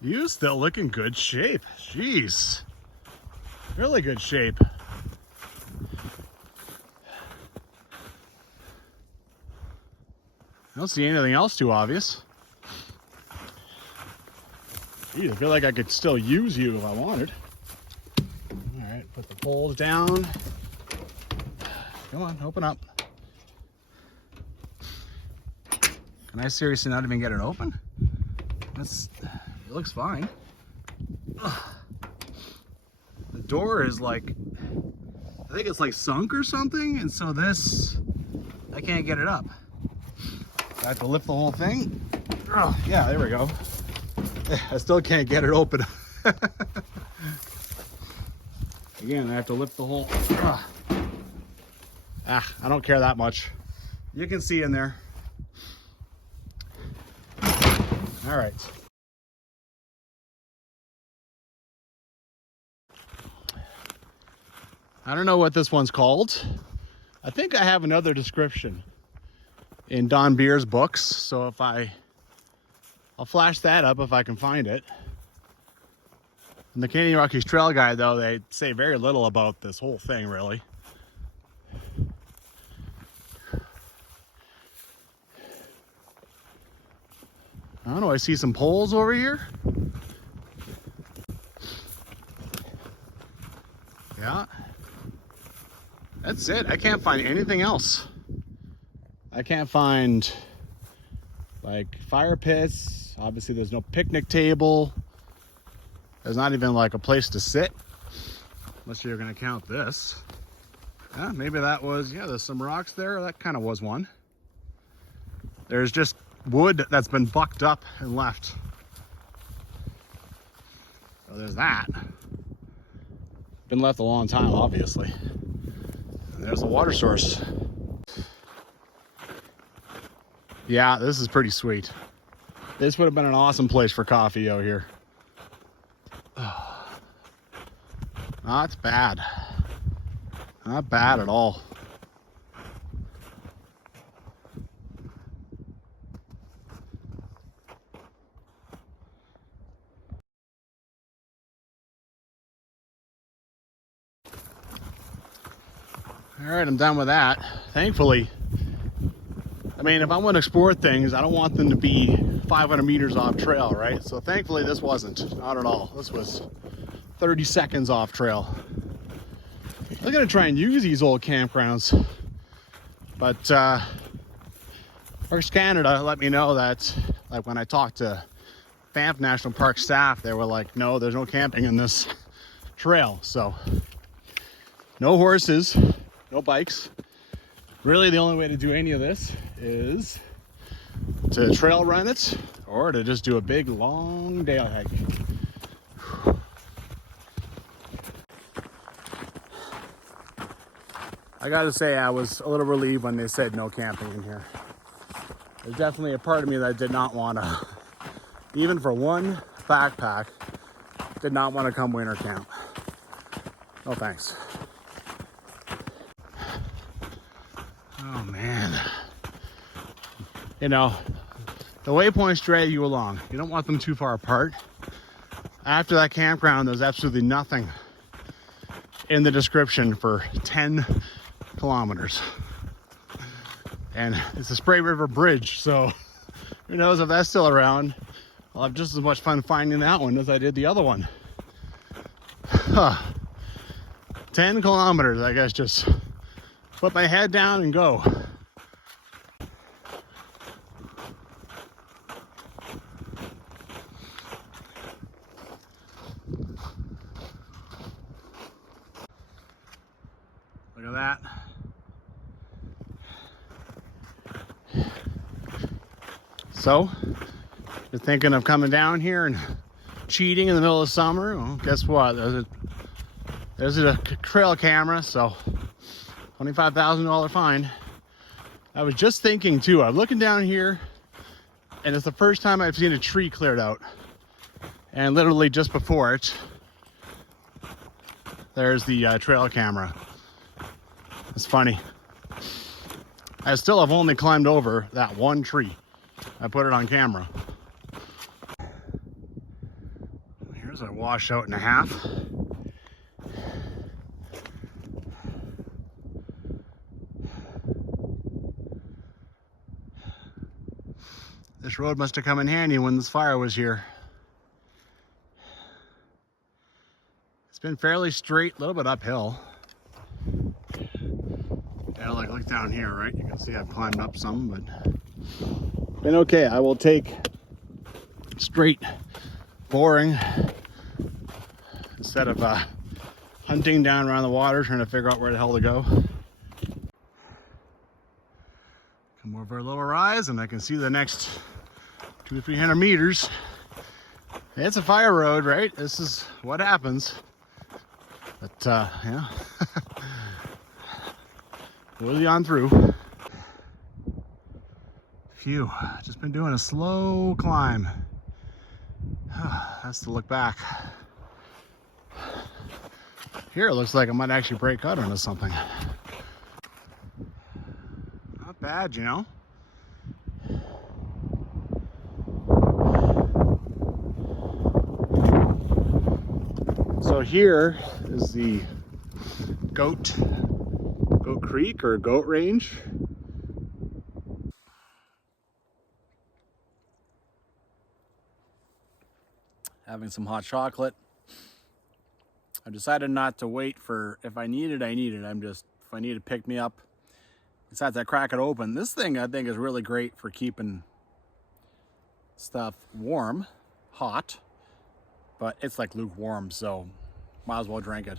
You still look in good shape. Jeez. Really good shape. I don't see anything else too obvious. Geez, I feel like I could still use you if I wanted. All right, put the poles down. Come on, open up. Can I seriously not even get it open? It looks fine. Ugh. The door is like, I think it's like sunk or something, and so I can't get it up. I have to lift the whole thing. Oh, yeah, there we go. I still can't get it open. Again, I have to lift the whole... I don't care that much. You can see in there. All right. I don't know what this one's called. I think I have another description in Don Beer's books, so if I'll flash that up if I can find it. In the Canadian Rockies Trail guide, though, they say very little about this whole thing, really. I don't know, I see some poles over here. Yeah. That's it. I can't find anything else. I can't find like fire pits. Obviously there's no picnic table. There's not even like a place to sit, unless you're gonna count this. Yeah, maybe that was, yeah, there's some rocks there. That kind of was one. There's just wood that's been bucked up and left. So there's that. Been left a long time, obviously. And there's the water source. Yeah, this is pretty sweet. This would have been an awesome place for coffee out here. Not bad. Not bad at all. All right, I'm done with that. Thankfully, I mean, if I want to explore things, I don't want them to be 500 meters off trail, right? So thankfully this wasn't, not at all. This was 30 seconds off trail. I'm gonna try and use these old campgrounds, but Parks Canada let me know that, like, when I talked to Banff National Park staff, they were like, no, there's no camping in this trail. So no horses, no bikes. Really, the only way to do any of this is to trail run it or to just do a big long day hike. I gotta say, I was a little relieved when they said no camping in here. There's definitely a part of me that did not want to, even for one backpack, did not want to come winter camp. No thanks. Oh man. You know, the waypoints drag you along. You don't want them too far apart. After that campground, there's absolutely nothing in the description for 10 kilometers. And it's the Spray River Bridge, so who knows if that's still around. I'll have just as much fun finding that one as I did the other one. 10 kilometers, I guess, just put my head down and go. Look at that. So, you're thinking of coming down here and cheating in the middle of summer? Well, guess what? There's a trail camera, so $25,000 fine. I was just thinking too, I'm looking down here and it's the first time I've seen a tree cleared out. And literally just before it, there's the trail camera. It's funny. I still have only climbed over that one tree. I put it on camera. Here's a washout and a half. This road must have come in handy when this fire was here. It's been fairly straight, a little bit uphill. Yeah, like look down here, right? You can see I've climbed up some, but been okay. I will take straight, boring, instead of hunting down around the water, trying to figure out where the hell to go. Come over a little rise and I can see the next 200 or 300 meters. It's a fire road, right? This is what happens. But yeah, really on through. Phew, just been doing a slow climb. That's to look back. Here it looks like I might actually break out into something. Not bad, you know. So here is the Goat Creek or Goat Range. Having some hot chocolate. I decided not to wait for, if I need it, I need it. If I need to pick me up, besides I crack it open. This thing I think is really great for keeping stuff warm, hot, but it's like lukewarm, so might as well drink it.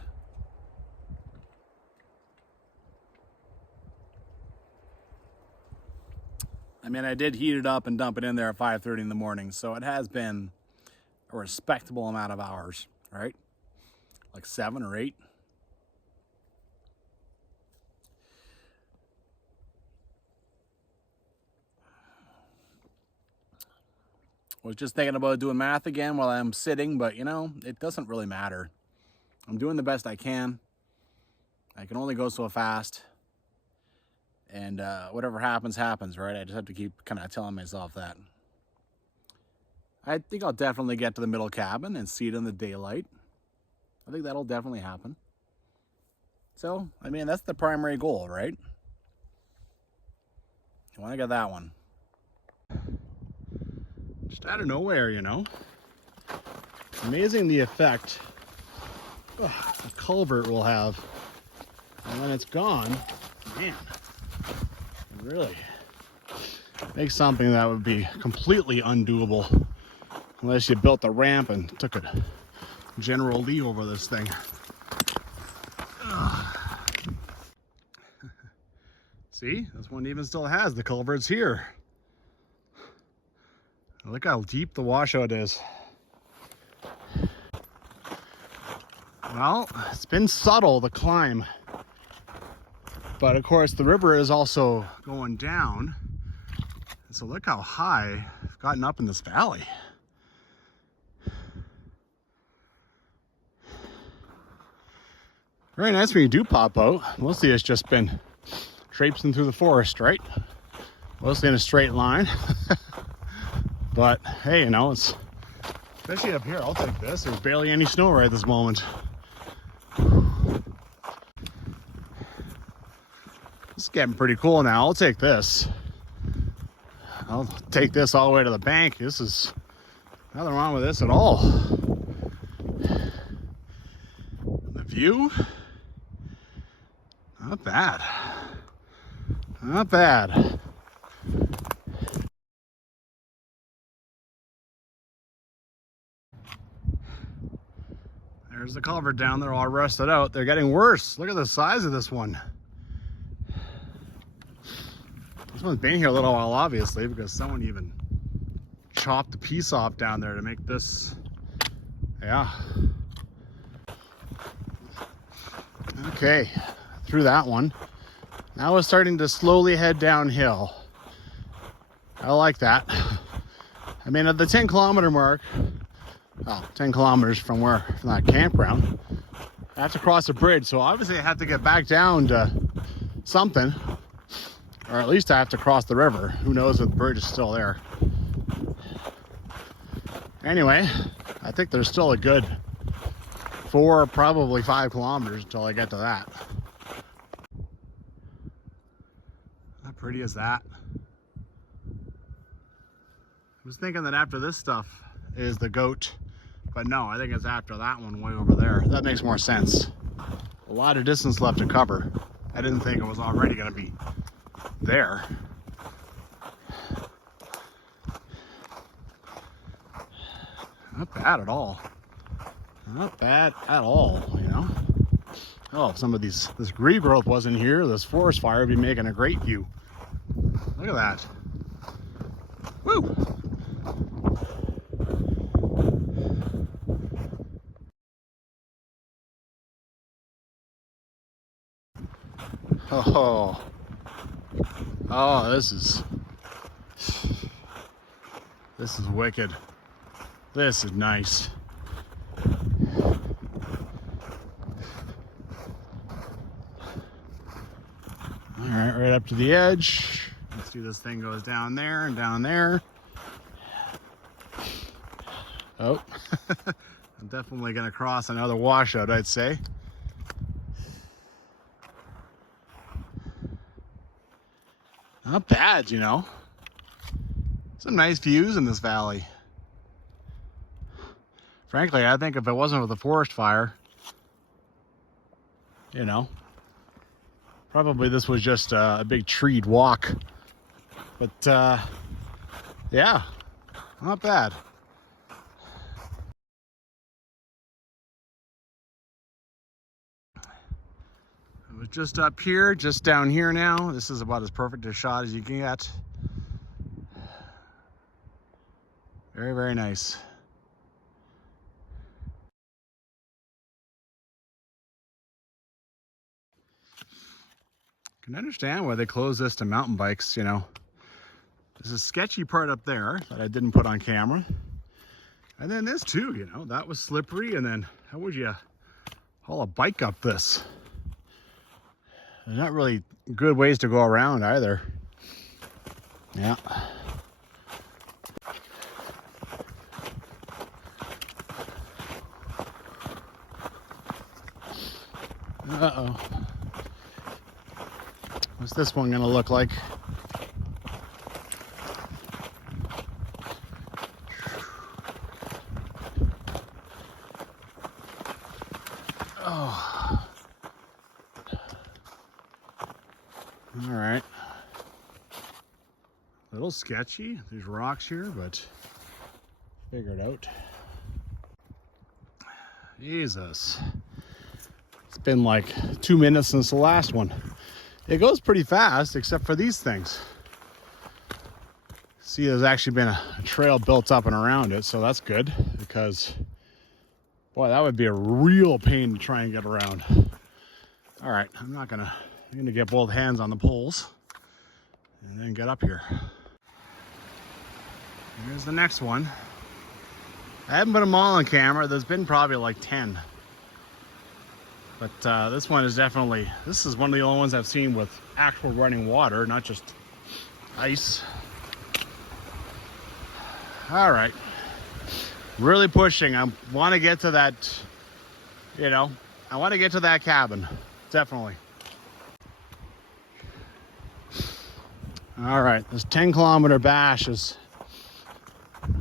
I mean, I did heat it up and dump it in there at 5:30 in the morning, so it has been a respectable amount of hours, right? Like 7 or 8. Was just thinking about doing math again while I'm sitting, but you know, it doesn't really matter. I'm doing the best I can. I can only go so fast. And whatever happens, happens, right? I just have to keep kind of telling myself that. I think I'll definitely get to the middle cabin and see it in the daylight. I think that'll definitely happen. So, I mean, that's the primary goal, right? You want to get that one. Just out of nowhere, you know. Amazing the effect a culvert will have. And when it's gone, man, it really makes something that would be completely undoable unless you built a ramp and took a General Lee over this thing. See, this one even still has the culverts here. Look how deep the washout is. Well, it's been subtle, the climb. But of course, the river is also going down. So look how high I've gotten up in this valley. Very nice when you do pop out. Mostly it's just been traipsing through the forest, right? Mostly in a straight line. But hey, you know, it's especially up here, I'll take this. There's barely any snow right at this moment. It's getting pretty cool now. I'll take this. I'll take this all the way to the bank. This is nothing wrong with this at all. The view, not bad. Not bad. There's the culvert down there all rusted out. They're getting worse. Look at the size of this one. This one's been here a little while, obviously, because someone even chopped a piece off down there to make this. Yeah. Okay, through that one. Now we're starting to slowly head downhill. I like that. I mean, at the 10-kilometer mark, well, 10 kilometers from that campground, I have to cross a bridge. So obviously I have to get back down to something, or at least I have to cross the river. Who knows if the bridge is still there. Anyway, I think there's still a good 4, probably 5 kilometers until I get to that. How pretty is that? I was thinking that after this stuff is the goat, but no, I think it's after that one way over there. That makes more sense. A lot of distance left to cover. I didn't think it was already going to be there. Not bad at all. Not bad at all, you know. Oh, if some of this regrowth wasn't here, this forest fire would be making a great view. Look at that. Woo! Oh, this is wicked. This is nice. All right, right up to the edge. Let's see, this thing goes down there and down there. Oh, I'm definitely gonna cross another washout, I'd say. Not bad, you know. Some nice views in this valley. Frankly, I think if it wasn't for the forest fire, you know, probably this was just a big treed walk. But yeah, not bad. I was just up here, just down here now. This is about as perfect a shot as you can get. Very, very nice. Can understand why they close this to mountain bikes, you know. There's a sketchy part up there that I didn't put on camera. And then this too, you know, that was slippery. And then how would you haul a bike up this? There's not really good ways to go around either. Yeah. Uh-oh. What's this one gonna look like? Oh. All right. A little sketchy. There's rocks here, but figure it out. Jesus. It's been like 2 minutes since the last one. It goes pretty fast, except for these things. See, there's actually been a trail built up and around it, so that's good, because boy, that would be a real pain to try and get around. All right, I'm gonna get both hands on the poles and then get up here. Here's the next one. I haven't put them all on camera. There's been probably like 10. But this one is definitely, this is one of the only ones I've seen with actual running water, not just ice. All right. Really pushing. I want to get to that, you know, I want to get to that cabin. Definitely. All right. This 10-kilometer bash has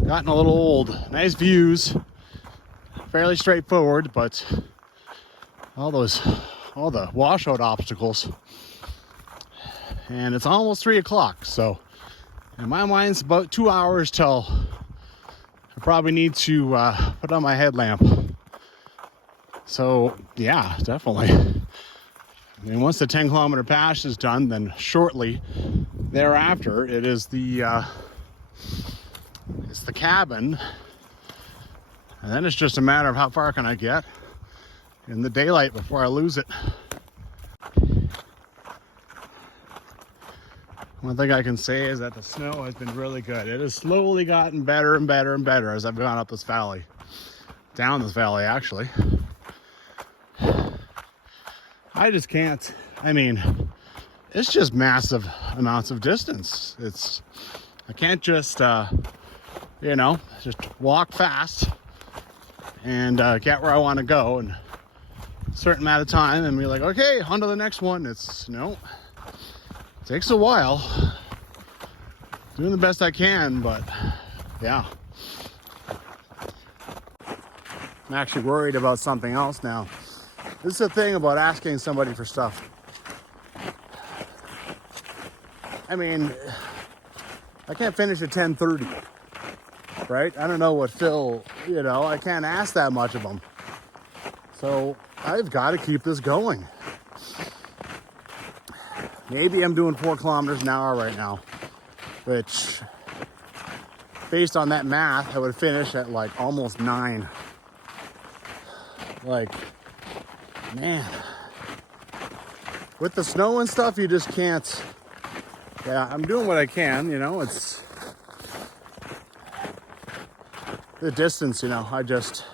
gotten a little old. Nice views. Fairly straightforward, but all the washout obstacles. And it's almost 3 o'clock, so in my mind it's about 2 hours till I probably need to put on my headlamp. So yeah, definitely. I mean, once the 10-kilometer pass is done, then shortly thereafter it is it's the cabin, and then it's just a matter of how far can I get in the daylight before I lose it. One thing I can say is that the snow has been really good. It has slowly gotten better and better and better as I've gone up this valley. Down this valley, actually. I just can't, I mean, it's just massive amounts of distance. I can't just, you know, just walk fast and get where I want to go in a certain amount of time and be like, okay, on to the next one. It's, no, it takes a while. Doing the best I can, but yeah. I'm actually worried about something else now. This is the thing about asking somebody for stuff. I mean, I can't finish at 10:30, right? I don't know what Phil, you know, I can't ask that much of him. So I've got to keep this going. Maybe I'm doing 4 kilometers an hour right now, which based on that math, I would finish at like almost 9. Like, man, with the snow and stuff, you just can't. Yeah, I'm doing what I can, you know, it's the distance, you know, I don't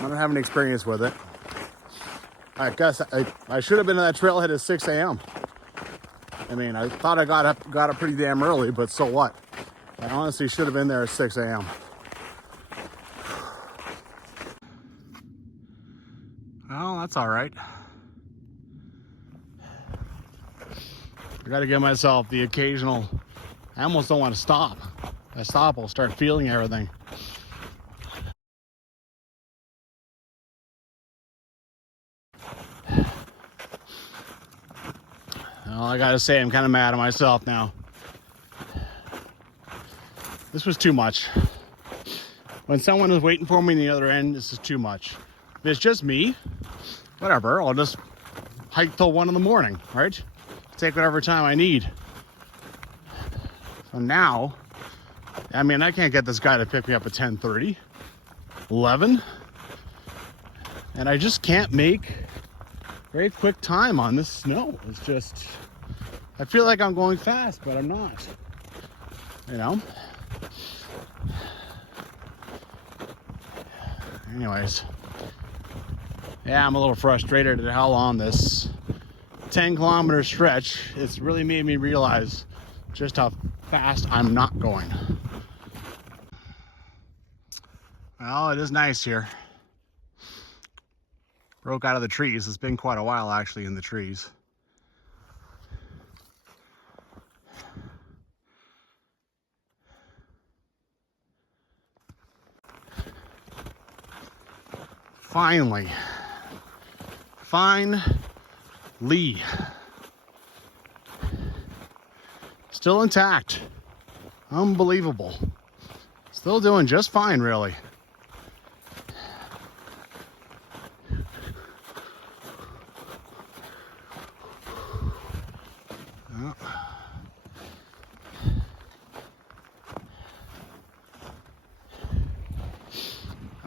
have any experience with it. I guess I should have been at that trailhead at 6 a.m. I mean, I thought I got up pretty damn early, but so what? I honestly should have been there at 6 a.m. Well, that's all right. I got to give myself the occasional, I almost don't want to stop. If I stop, I'll start feeling everything. Well, I gotta say, I'm kind of mad at myself now. This was too much. When someone is waiting for me on the other end, this is too much. If it's just me, whatever, I'll just hike till 1 in the morning, right? Take whatever time I need. So now, I mean, I can't get this guy to pick me up at 10:30, 11, and I just can't make very quick time on this snow. It's just, I feel like I'm going fast, but I'm not. you know. Anyways, yeah, I'm a little frustrated at how long this 10-kilometer stretch. It's really made me realize just how fast I'm not going. Well, it is nice here. Broke out of the trees. It's been quite a while actually in the trees. Finally. Still intact. Unbelievable. Still doing just fine, really.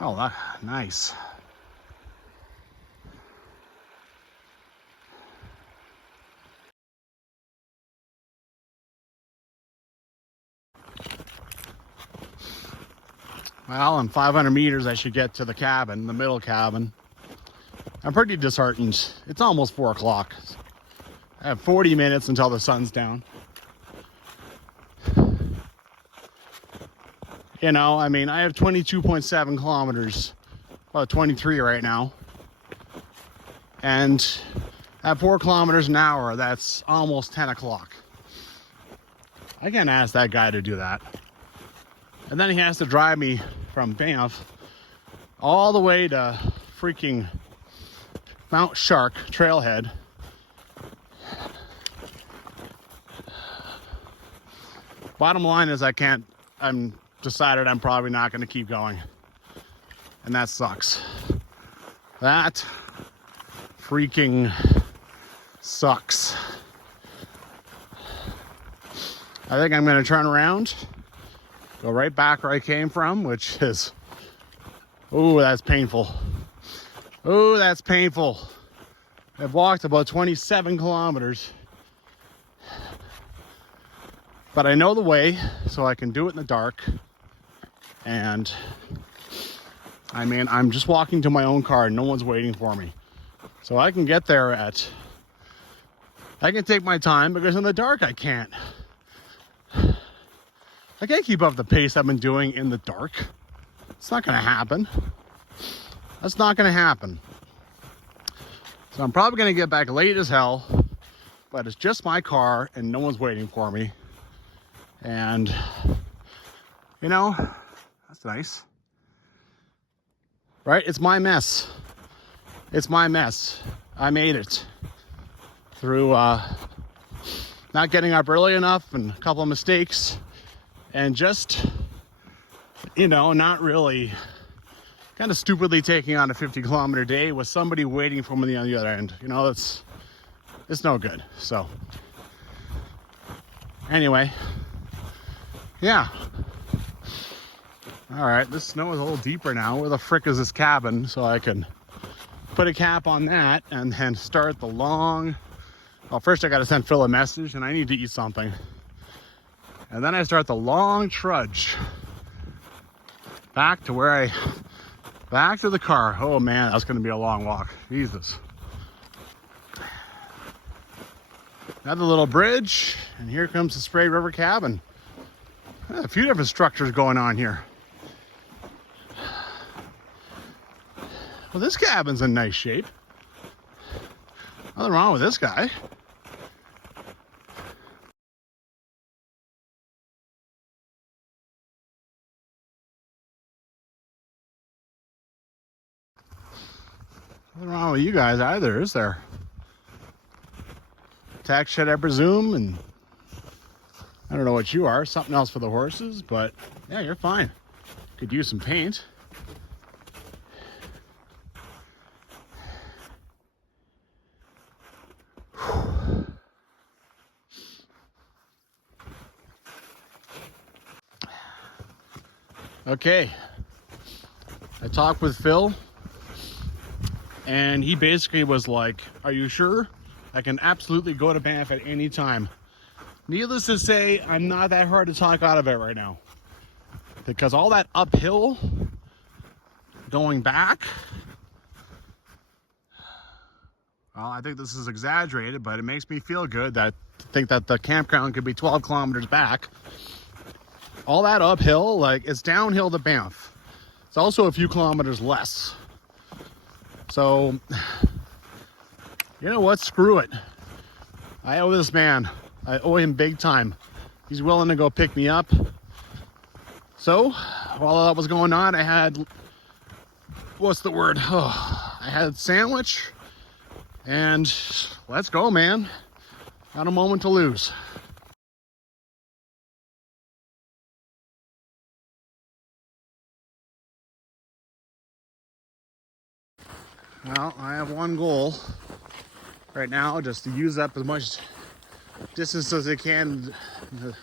Oh, nice. Well, in 500 meters, I should get to the cabin, the middle cabin. I'm pretty disheartened. It's almost 4 o'clock. I have 40 minutes until the sun's down. You know, I mean, I have 22.7 kilometers, about 23 right now. And at 4 kilometers an hour, that's almost 10 o'clock. I can't ask that guy to do that. And then he has to drive me from Banff all the way to freaking Mount Shark trailhead. Bottom line is I'm decided I'm probably not going to keep going. And that sucks. That freaking sucks. I think I'm going to turn around, go right back where I came from, which is, oh, that's painful. Oh, that's painful. I've walked about 27 kilometers, but I know the way, so I can do it in the dark. And I mean, I'm just walking to my own car and no one's waiting for me. So I can get there I can take my time, because in the dark I can't. I can't keep up the pace I've been doing in the dark. It's not going to happen. That's not going to happen. So I'm probably going to get back late as hell, but it's just my car and no one's waiting for me. And, you know, that's nice. Right? It's my mess. It's my mess. I made it through not getting up early enough and a couple of mistakes. And just, you know, not really, kind of stupidly taking on a 50-kilometer day with somebody waiting for me on the other end. You know, it's no good. So, anyway, yeah. All right, this snow is a little deeper now. Where the frick is this cabin? So I can put a cap on that and then start the long, well, first I got to send Phil a message and I need to eat something. And then I start the long trudge back to the car. Oh man, that's going to be a long walk. Jesus. Another little bridge, and here comes the Spray River cabin. A few different structures going on here. Well, this cabin's in nice shape. Nothing wrong with this guy. Nothing wrong with you guys either, is there? Tack shed, I presume, and I don't know what you are. Something else for the horses, but yeah, you're fine. Could use some paint. Okay, I talked with Phil, and he basically was like, are you sure? I can absolutely go to Banff at any time. Needless to say, I'm not that hard to talk out of it right now. Because all that uphill going back, well, I think this is exaggerated, but it makes me feel good that to think that the campground could be 12 kilometers back. All that uphill, like, it's downhill to Banff. It's also a few kilometers less. So, you know what? Screw it. I owe this man. I owe him big time. He's willing to go pick me up. So, while that was going on, I had, what's the word? Oh, I had a sandwich, and let's go, man. Not a moment to lose. Well, I have one goal right now, just to use up as much distance as I can in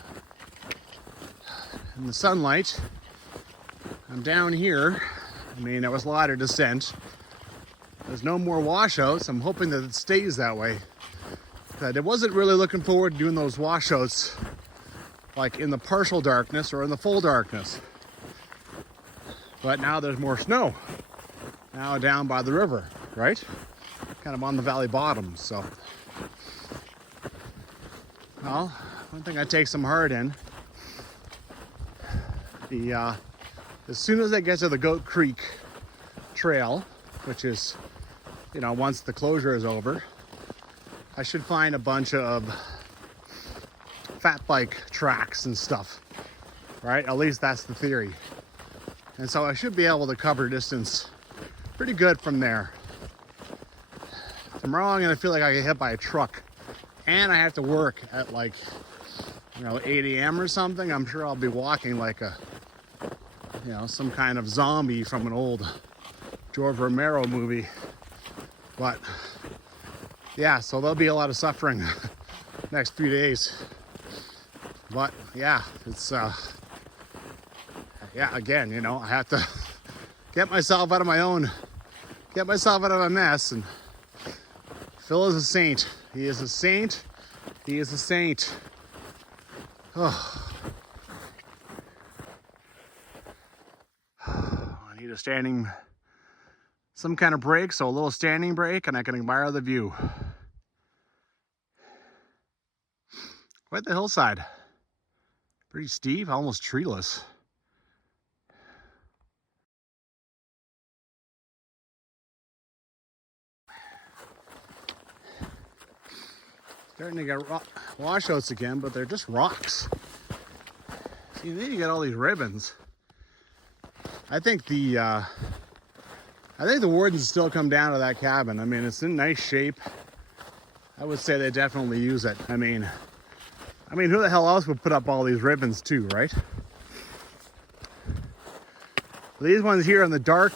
the sunlight. I'm down here. I mean, it was a lot of descent. There's no more washouts. I'm hoping that it stays that way. That I wasn't really looking forward to doing those washouts like in the partial darkness or in the full darkness. But now there's more snow. Now down by the river, right? Kind of on the valley bottom, so. Well, one thing I take some heart in, as soon as I get to the Goat Creek Trail, which is, you know, once the closure is over, I should find a bunch of fat bike tracks and stuff, right? At least that's the theory. And so I should be able to cover distance pretty good from there. If I'm wrong and I feel like I get hit by a truck and I have to work at like, you know, 8 a.m. or something, I'm sure I'll be walking like a, you know, some kind of zombie from an old George Romero movie. But yeah, so there'll be a lot of suffering next few days. But yeah, it's yeah, again, you know, I have to get myself out of a mess. And Phil is a saint. He is a saint. He is a saint. Oh. I need some kind of break, so a little standing break, and I can admire the view. Quite the hillside. Pretty steep, almost treeless. Starting to get washouts again, but they're just rocks. See, then you get all these ribbons. I think the wardens still come down to that cabin. I mean, it's in nice shape. I would say they definitely use it. I mean, who the hell else would put up all these ribbons too, right? These ones here in the dark,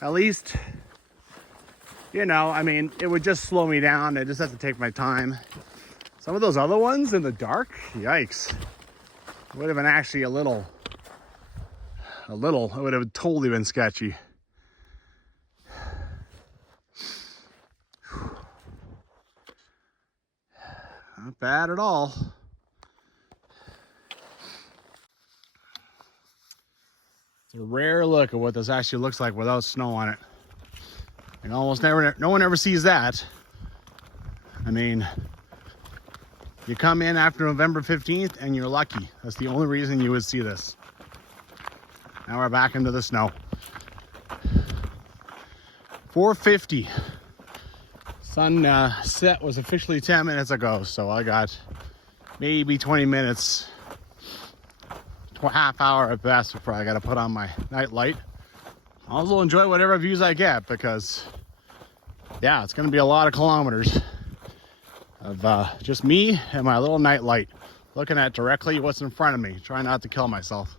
at least, you know, I mean, it would just slow me down. I just have to take my time. Some of those other ones in the dark, yikes. It would have been actually it would have totally been sketchy. Not bad at all. It's a rare look at what this actually looks like without snow on it. And almost no one ever sees that. I mean, you come in after November 15th and you're lucky. That's the only reason you would see this. Now we're back into the snow. 4:50. Sun set was officially 10 minutes ago, so I got maybe 20 minutes, half hour at best before I got to put on my night light. I'll also enjoy whatever views I get because, yeah, it's going to be a lot of kilometers of just me and my little night light, looking at directly what's in front of me, trying not to kill myself.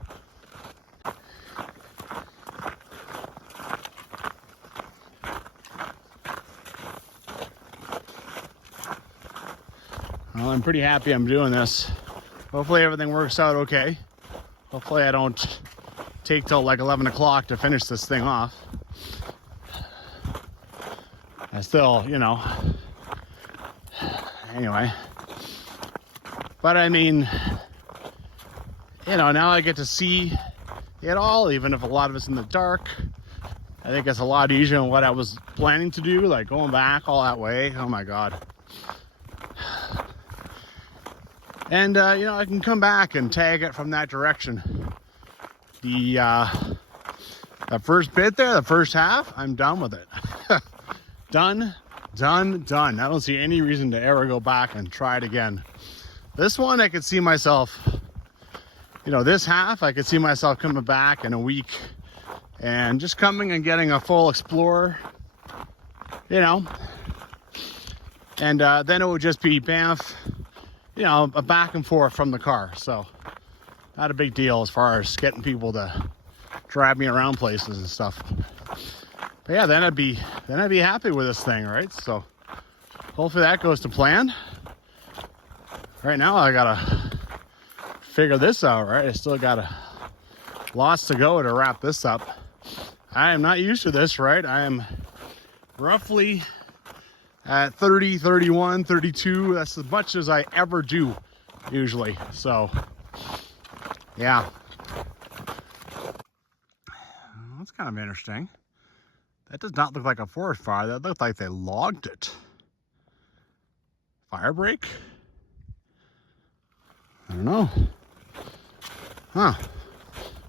Well, I'm pretty happy I'm doing this. Hopefully everything works out okay. Hopefully I don't take till like 11 o'clock to finish this thing off. I still, you know, anyway, But I mean, you know, now I get to see it all, even if a lot of it's in the dark. I think it's a lot easier than what I was planning to do, like going back all that way. Oh my God. And, you know, I can come back and tag it from that direction. The first bit there, the first half, I'm done with it. Done. I don't see any reason to ever go back and try it again. This one, I could see myself, you know, this half, I could see myself coming back in a week and just coming and getting a full explorer, you know. And then it would just be Banff, you know, a back and forth from the car. So not a big deal as far as getting people to drive me around places and stuff. But yeah, then I'd be happy with this thing, right? So hopefully that goes to plan. Right now I gotta figure this out, right? I still got lots to go to wrap this up. I am not used to this, right? I am roughly at 30, 31, 32. That's as much as I ever do usually. So yeah, that's kind of interesting. That does not look like a forest fire. That looked like they logged it. Fire break? I don't know. Huh.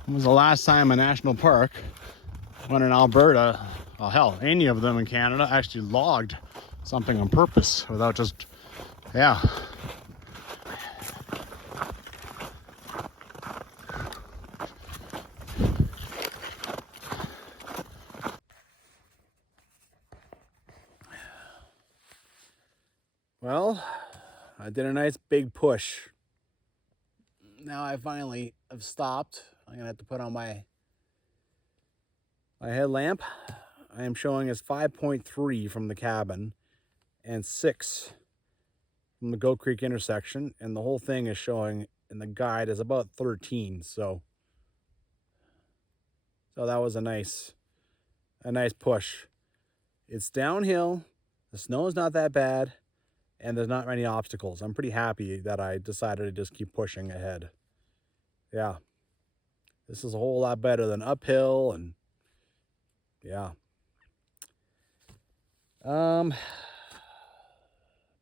When was the last time a national park, one in Alberta, well hell, any of them in Canada, actually logged something on purpose without just, yeah. Well, I did a nice big push. Now I finally have stopped. I'm gonna have to put on my headlamp. I am showing as 5.3 from the cabin and 6 from the Goat Creek intersection, and the whole thing is showing in the guide is about 13. So that was a nice push. It's downhill. The snow is not that bad. And there's not many obstacles. I'm pretty happy that I decided to just keep pushing ahead. Yeah. This is a whole lot better than uphill and yeah. But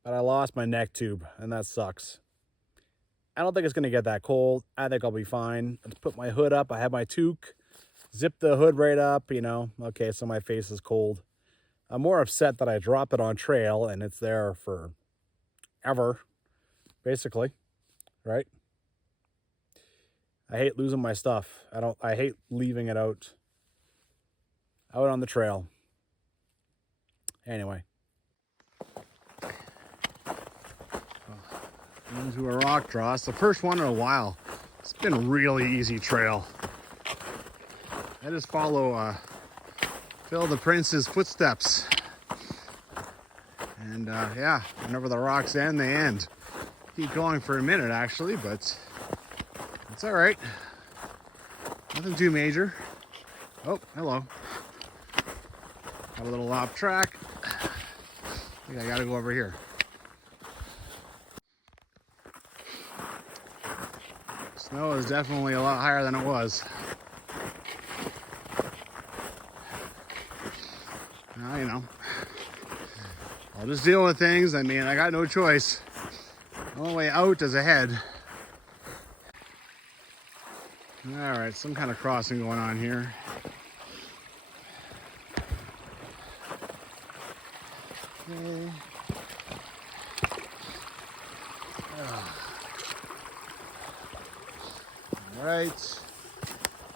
I lost my neck tube and that sucks. I don't think it's gonna get that cold. I think I'll be fine. Let's put my hood up. I have my toque. Zip the hood right up, you know. Okay, so my face is cold. I'm more upset that I dropped it on trail and it's there for ever, basically, right? I hate losing my stuff. I hate leaving it out on the trail. Anyway. Into a rock draw. It's the first one in a while. It's been a really easy trail. I just follow Phil the Prince's footsteps. And yeah, whenever the rocks end, they end. Keep going for a minute actually, but it's all right. Nothing too major. Oh, hello. Got a little off track. I think I gotta go over here. Snow is definitely a lot higher than it was. You know, I'll just deal with things. I mean, I got no choice. The only way out is ahead. All right, some kind of crossing going on here. Okay. All right,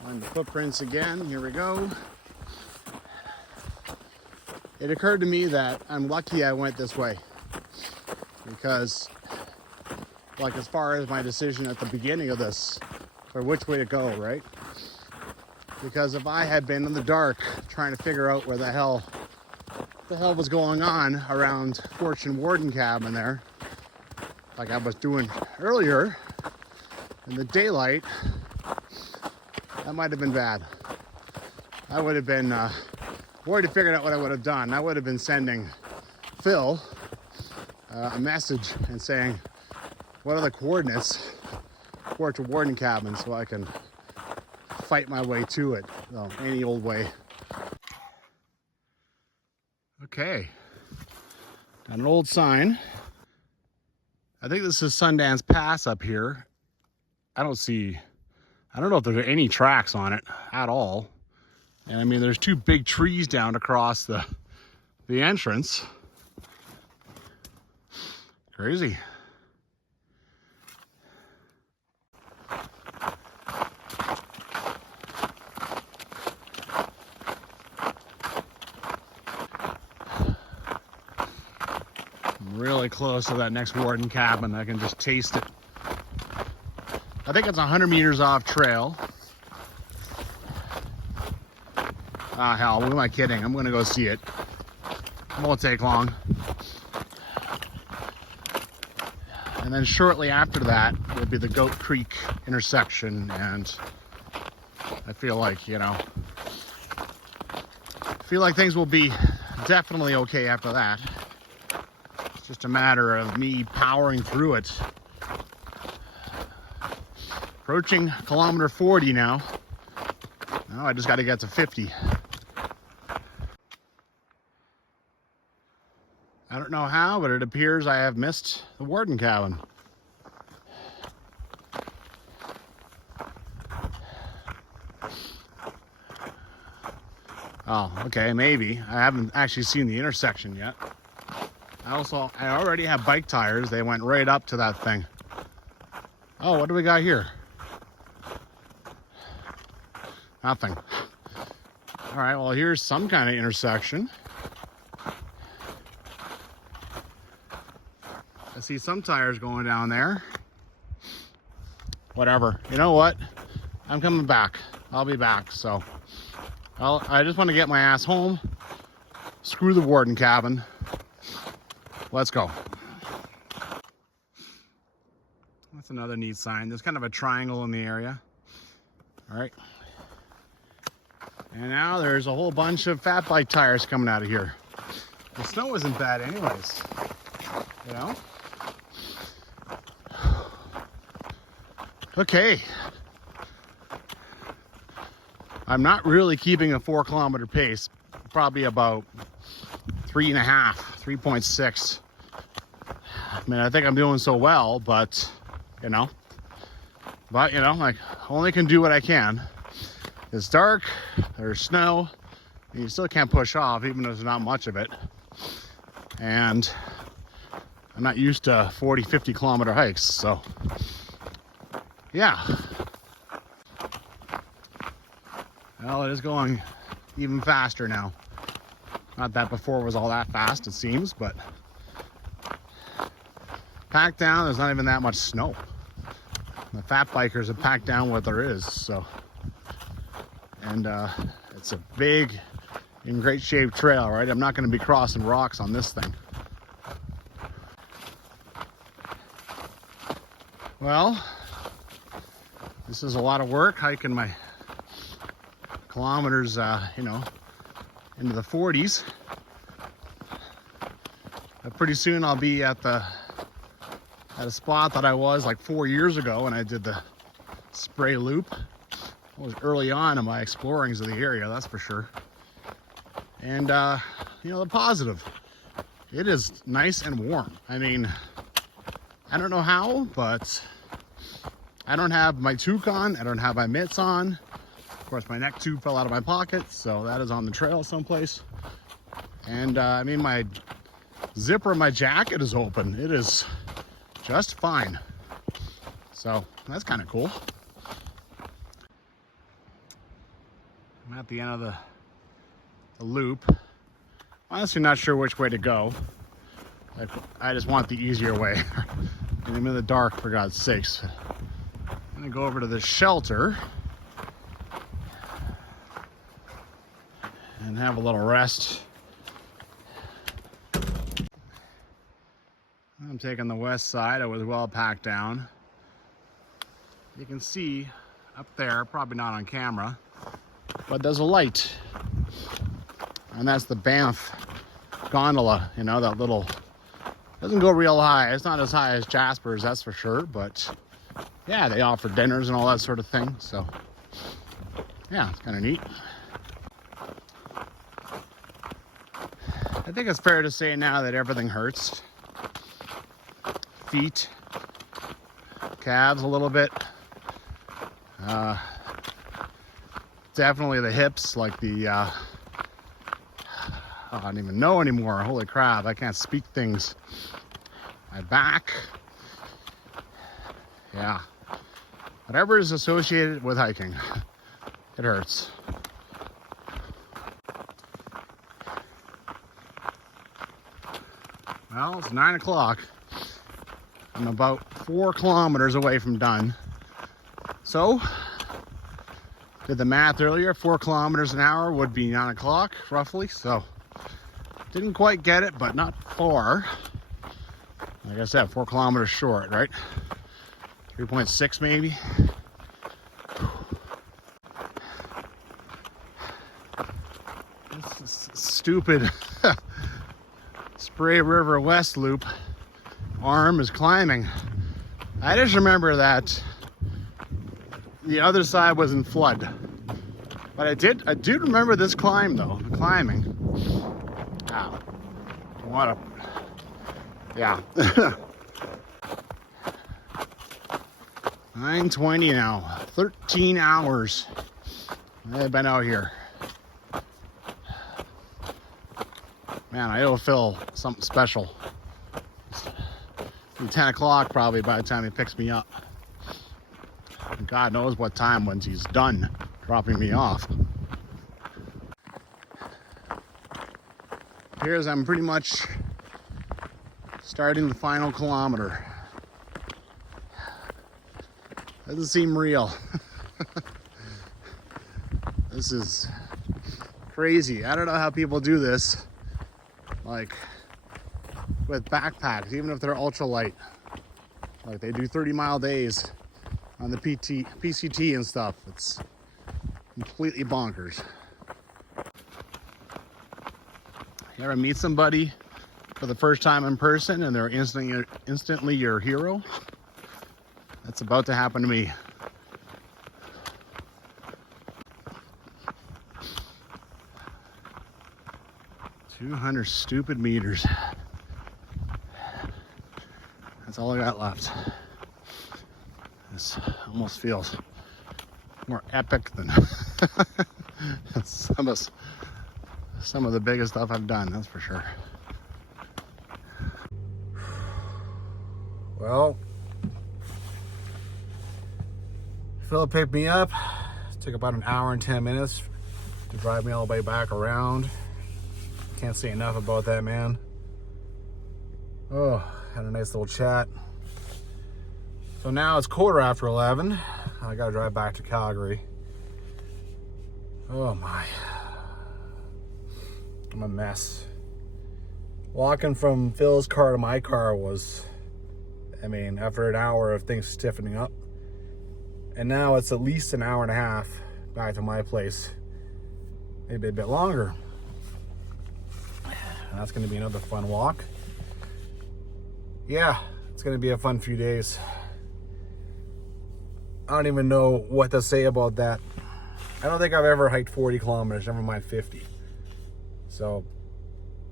on the footprints again. Here we go. It occurred to me that I'm lucky I went this way because, like, as far as my decision at the beginning of this for which way to go, right? Because if I had been in the dark trying to figure out where the hell was going on around Fortune Warden cabin there, like I was doing earlier in the daylight, that might have been bad. I would have been already figured out what I would have done. I would have been sending Phil a message and saying, what are the coordinates for a warden cabin so I can fight my way to it, any old way. Okay, got an old sign. I think this is Sundance Pass up here. I don't know if there's any tracks on it at all. And I mean, there's two big trees down across the entrance. Crazy. I'm really close to that next warden cabin. I can just taste it. I think it's 100 meters off trail. Ah, hell, who am I kidding? I'm gonna go see it. It won't take long. And then shortly after that will be the Goat Creek intersection, and I feel like, things will be definitely okay after that. It's just a matter of me powering through it. Approaching kilometer 40 now. Now I just got to get to 50. I don't know how, but it appears I have missed the warden cabin. Oh, okay, maybe. I haven't actually seen the intersection yet. I already have bike tires. They went right up to that thing. Oh, what do we got here? Nothing. All right, well, here's some kind of intersection. I see some tires going down there. Whatever. You know what? I'm coming back. I'll be back. So I just want to get my ass home. Screw the warden cabin. Let's go. That's another neat sign. There's kind of a triangle in the area. All right. And now there's a whole bunch of fat bike tires coming out of here. The snow isn't bad anyways. You know? Okay. I'm not really keeping a 4-kilometer pace. Probably about 3.5, 3.6. I mean, I think I'm doing so well, but like, only can do what I can. It's dark, there's snow, and you still can't push off, even though there's not much of it. And I'm not used to 40, 50-kilometer hikes, so yeah. Well, it is going even faster now. Not that before was all that fast, it seems, but packed down, there's not even that much snow. The fat bikers have packed down what there is, so. And it's a big, in great shape trail, right? I'm not going to be crossing rocks on this thing. Well, this is a lot of work, hiking my kilometers, into the 40s. But pretty soon I'll be at a spot that I was like 4 years ago when I did the spray loop. I was early on in my explorings of the area, that's for sure. And the positive, it is nice and warm. I mean, I don't know how, but I don't have my toque on, I don't have my mitts on. Of course, my neck tube fell out of my pocket, so that is on the trail someplace. And I mean, my zipper of my jacket is open. It is just fine. So that's kind of cool. I'm at the end of the loop. Honestly, not sure which way to go. I just want the easier way. And I'm in the dark, for God's sakes. I'm gonna go over to this shelter and have a little rest. I'm taking the west side. I was well packed down. You can see up there, probably not on camera, but there's a light. And that's the Banff gondola, that little Doesn't go real high. It's not as high as Jasper's, that's for sure, but yeah, they offer dinners and all that sort of thing, so yeah, it's kind of neat. I think it's fair to say now that everything hurts. Feet, calves a little bit. Definitely the hips, like the, I don't even know anymore. Holy crap, I can't speak things. My back. Yeah. Whatever is associated with hiking, it hurts. Well, it's 9 o'clock. I'm about 4 kilometers away from done. So, did the math earlier, 4 kilometers an hour would be 9 o'clock, roughly. So, didn't quite get it, but not far. Like I said, 4 kilometers short, right? 3.6 maybe. This stupid Spray River West Loop arm is climbing. I just remember that the other side was in flood. But I do remember this climb though, the climbing. Wow. What a, yeah. 9:20 now, 13 hours I've been out here. Man, I owe Phil something special. It's 10 o'clock probably by the time he picks me up. And God knows what time once he's done dropping me off. Here's I'm pretty much starting the final kilometer. Doesn't seem real. This is crazy. I don't know how people do this, like with backpacks, even if they're ultralight. Like they do 30-mile days on the PCT and stuff. It's completely bonkers. You ever meet somebody for the first time in person and they're instantly your hero? That's about to happen to me. $200 stupid meters. That's all I got left. This almost feels more epic than some of the biggest stuff I've done, that's for sure. Well, Phil picked me up. It took about an hour and 10 minutes to drive me all the way back around. Can't say enough about that, man. Oh, had a nice little chat. So now it's 11:15. I gotta drive back to Calgary. Oh my. I'm a mess. Walking from Phil's car to my car was, I mean, after an hour of things stiffening up. And now it's at least an hour and a half back to my place. Maybe a bit longer. And that's gonna be another fun walk. Yeah, it's gonna be a fun few days. I don't even know what to say about that. I don't think I've ever hiked 40 kilometers, never mind 50. So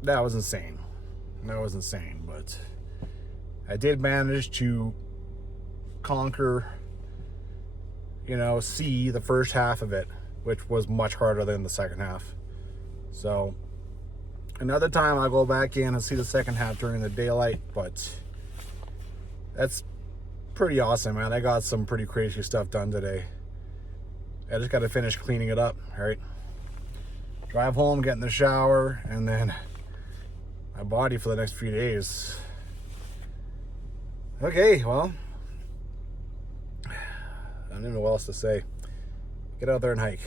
that was insane. That was insane, but I did manage to conquer, see the first half of it, which was much harder than the second half. So another time I'll go back in and see the second half during the daylight, but that's pretty awesome, man. I got some pretty crazy stuff done today. I just got to finish cleaning it up, all right? Drive home, get in the shower, and then my body for the next few days. Okay, well, I don't know what else to say. Get out there and hike.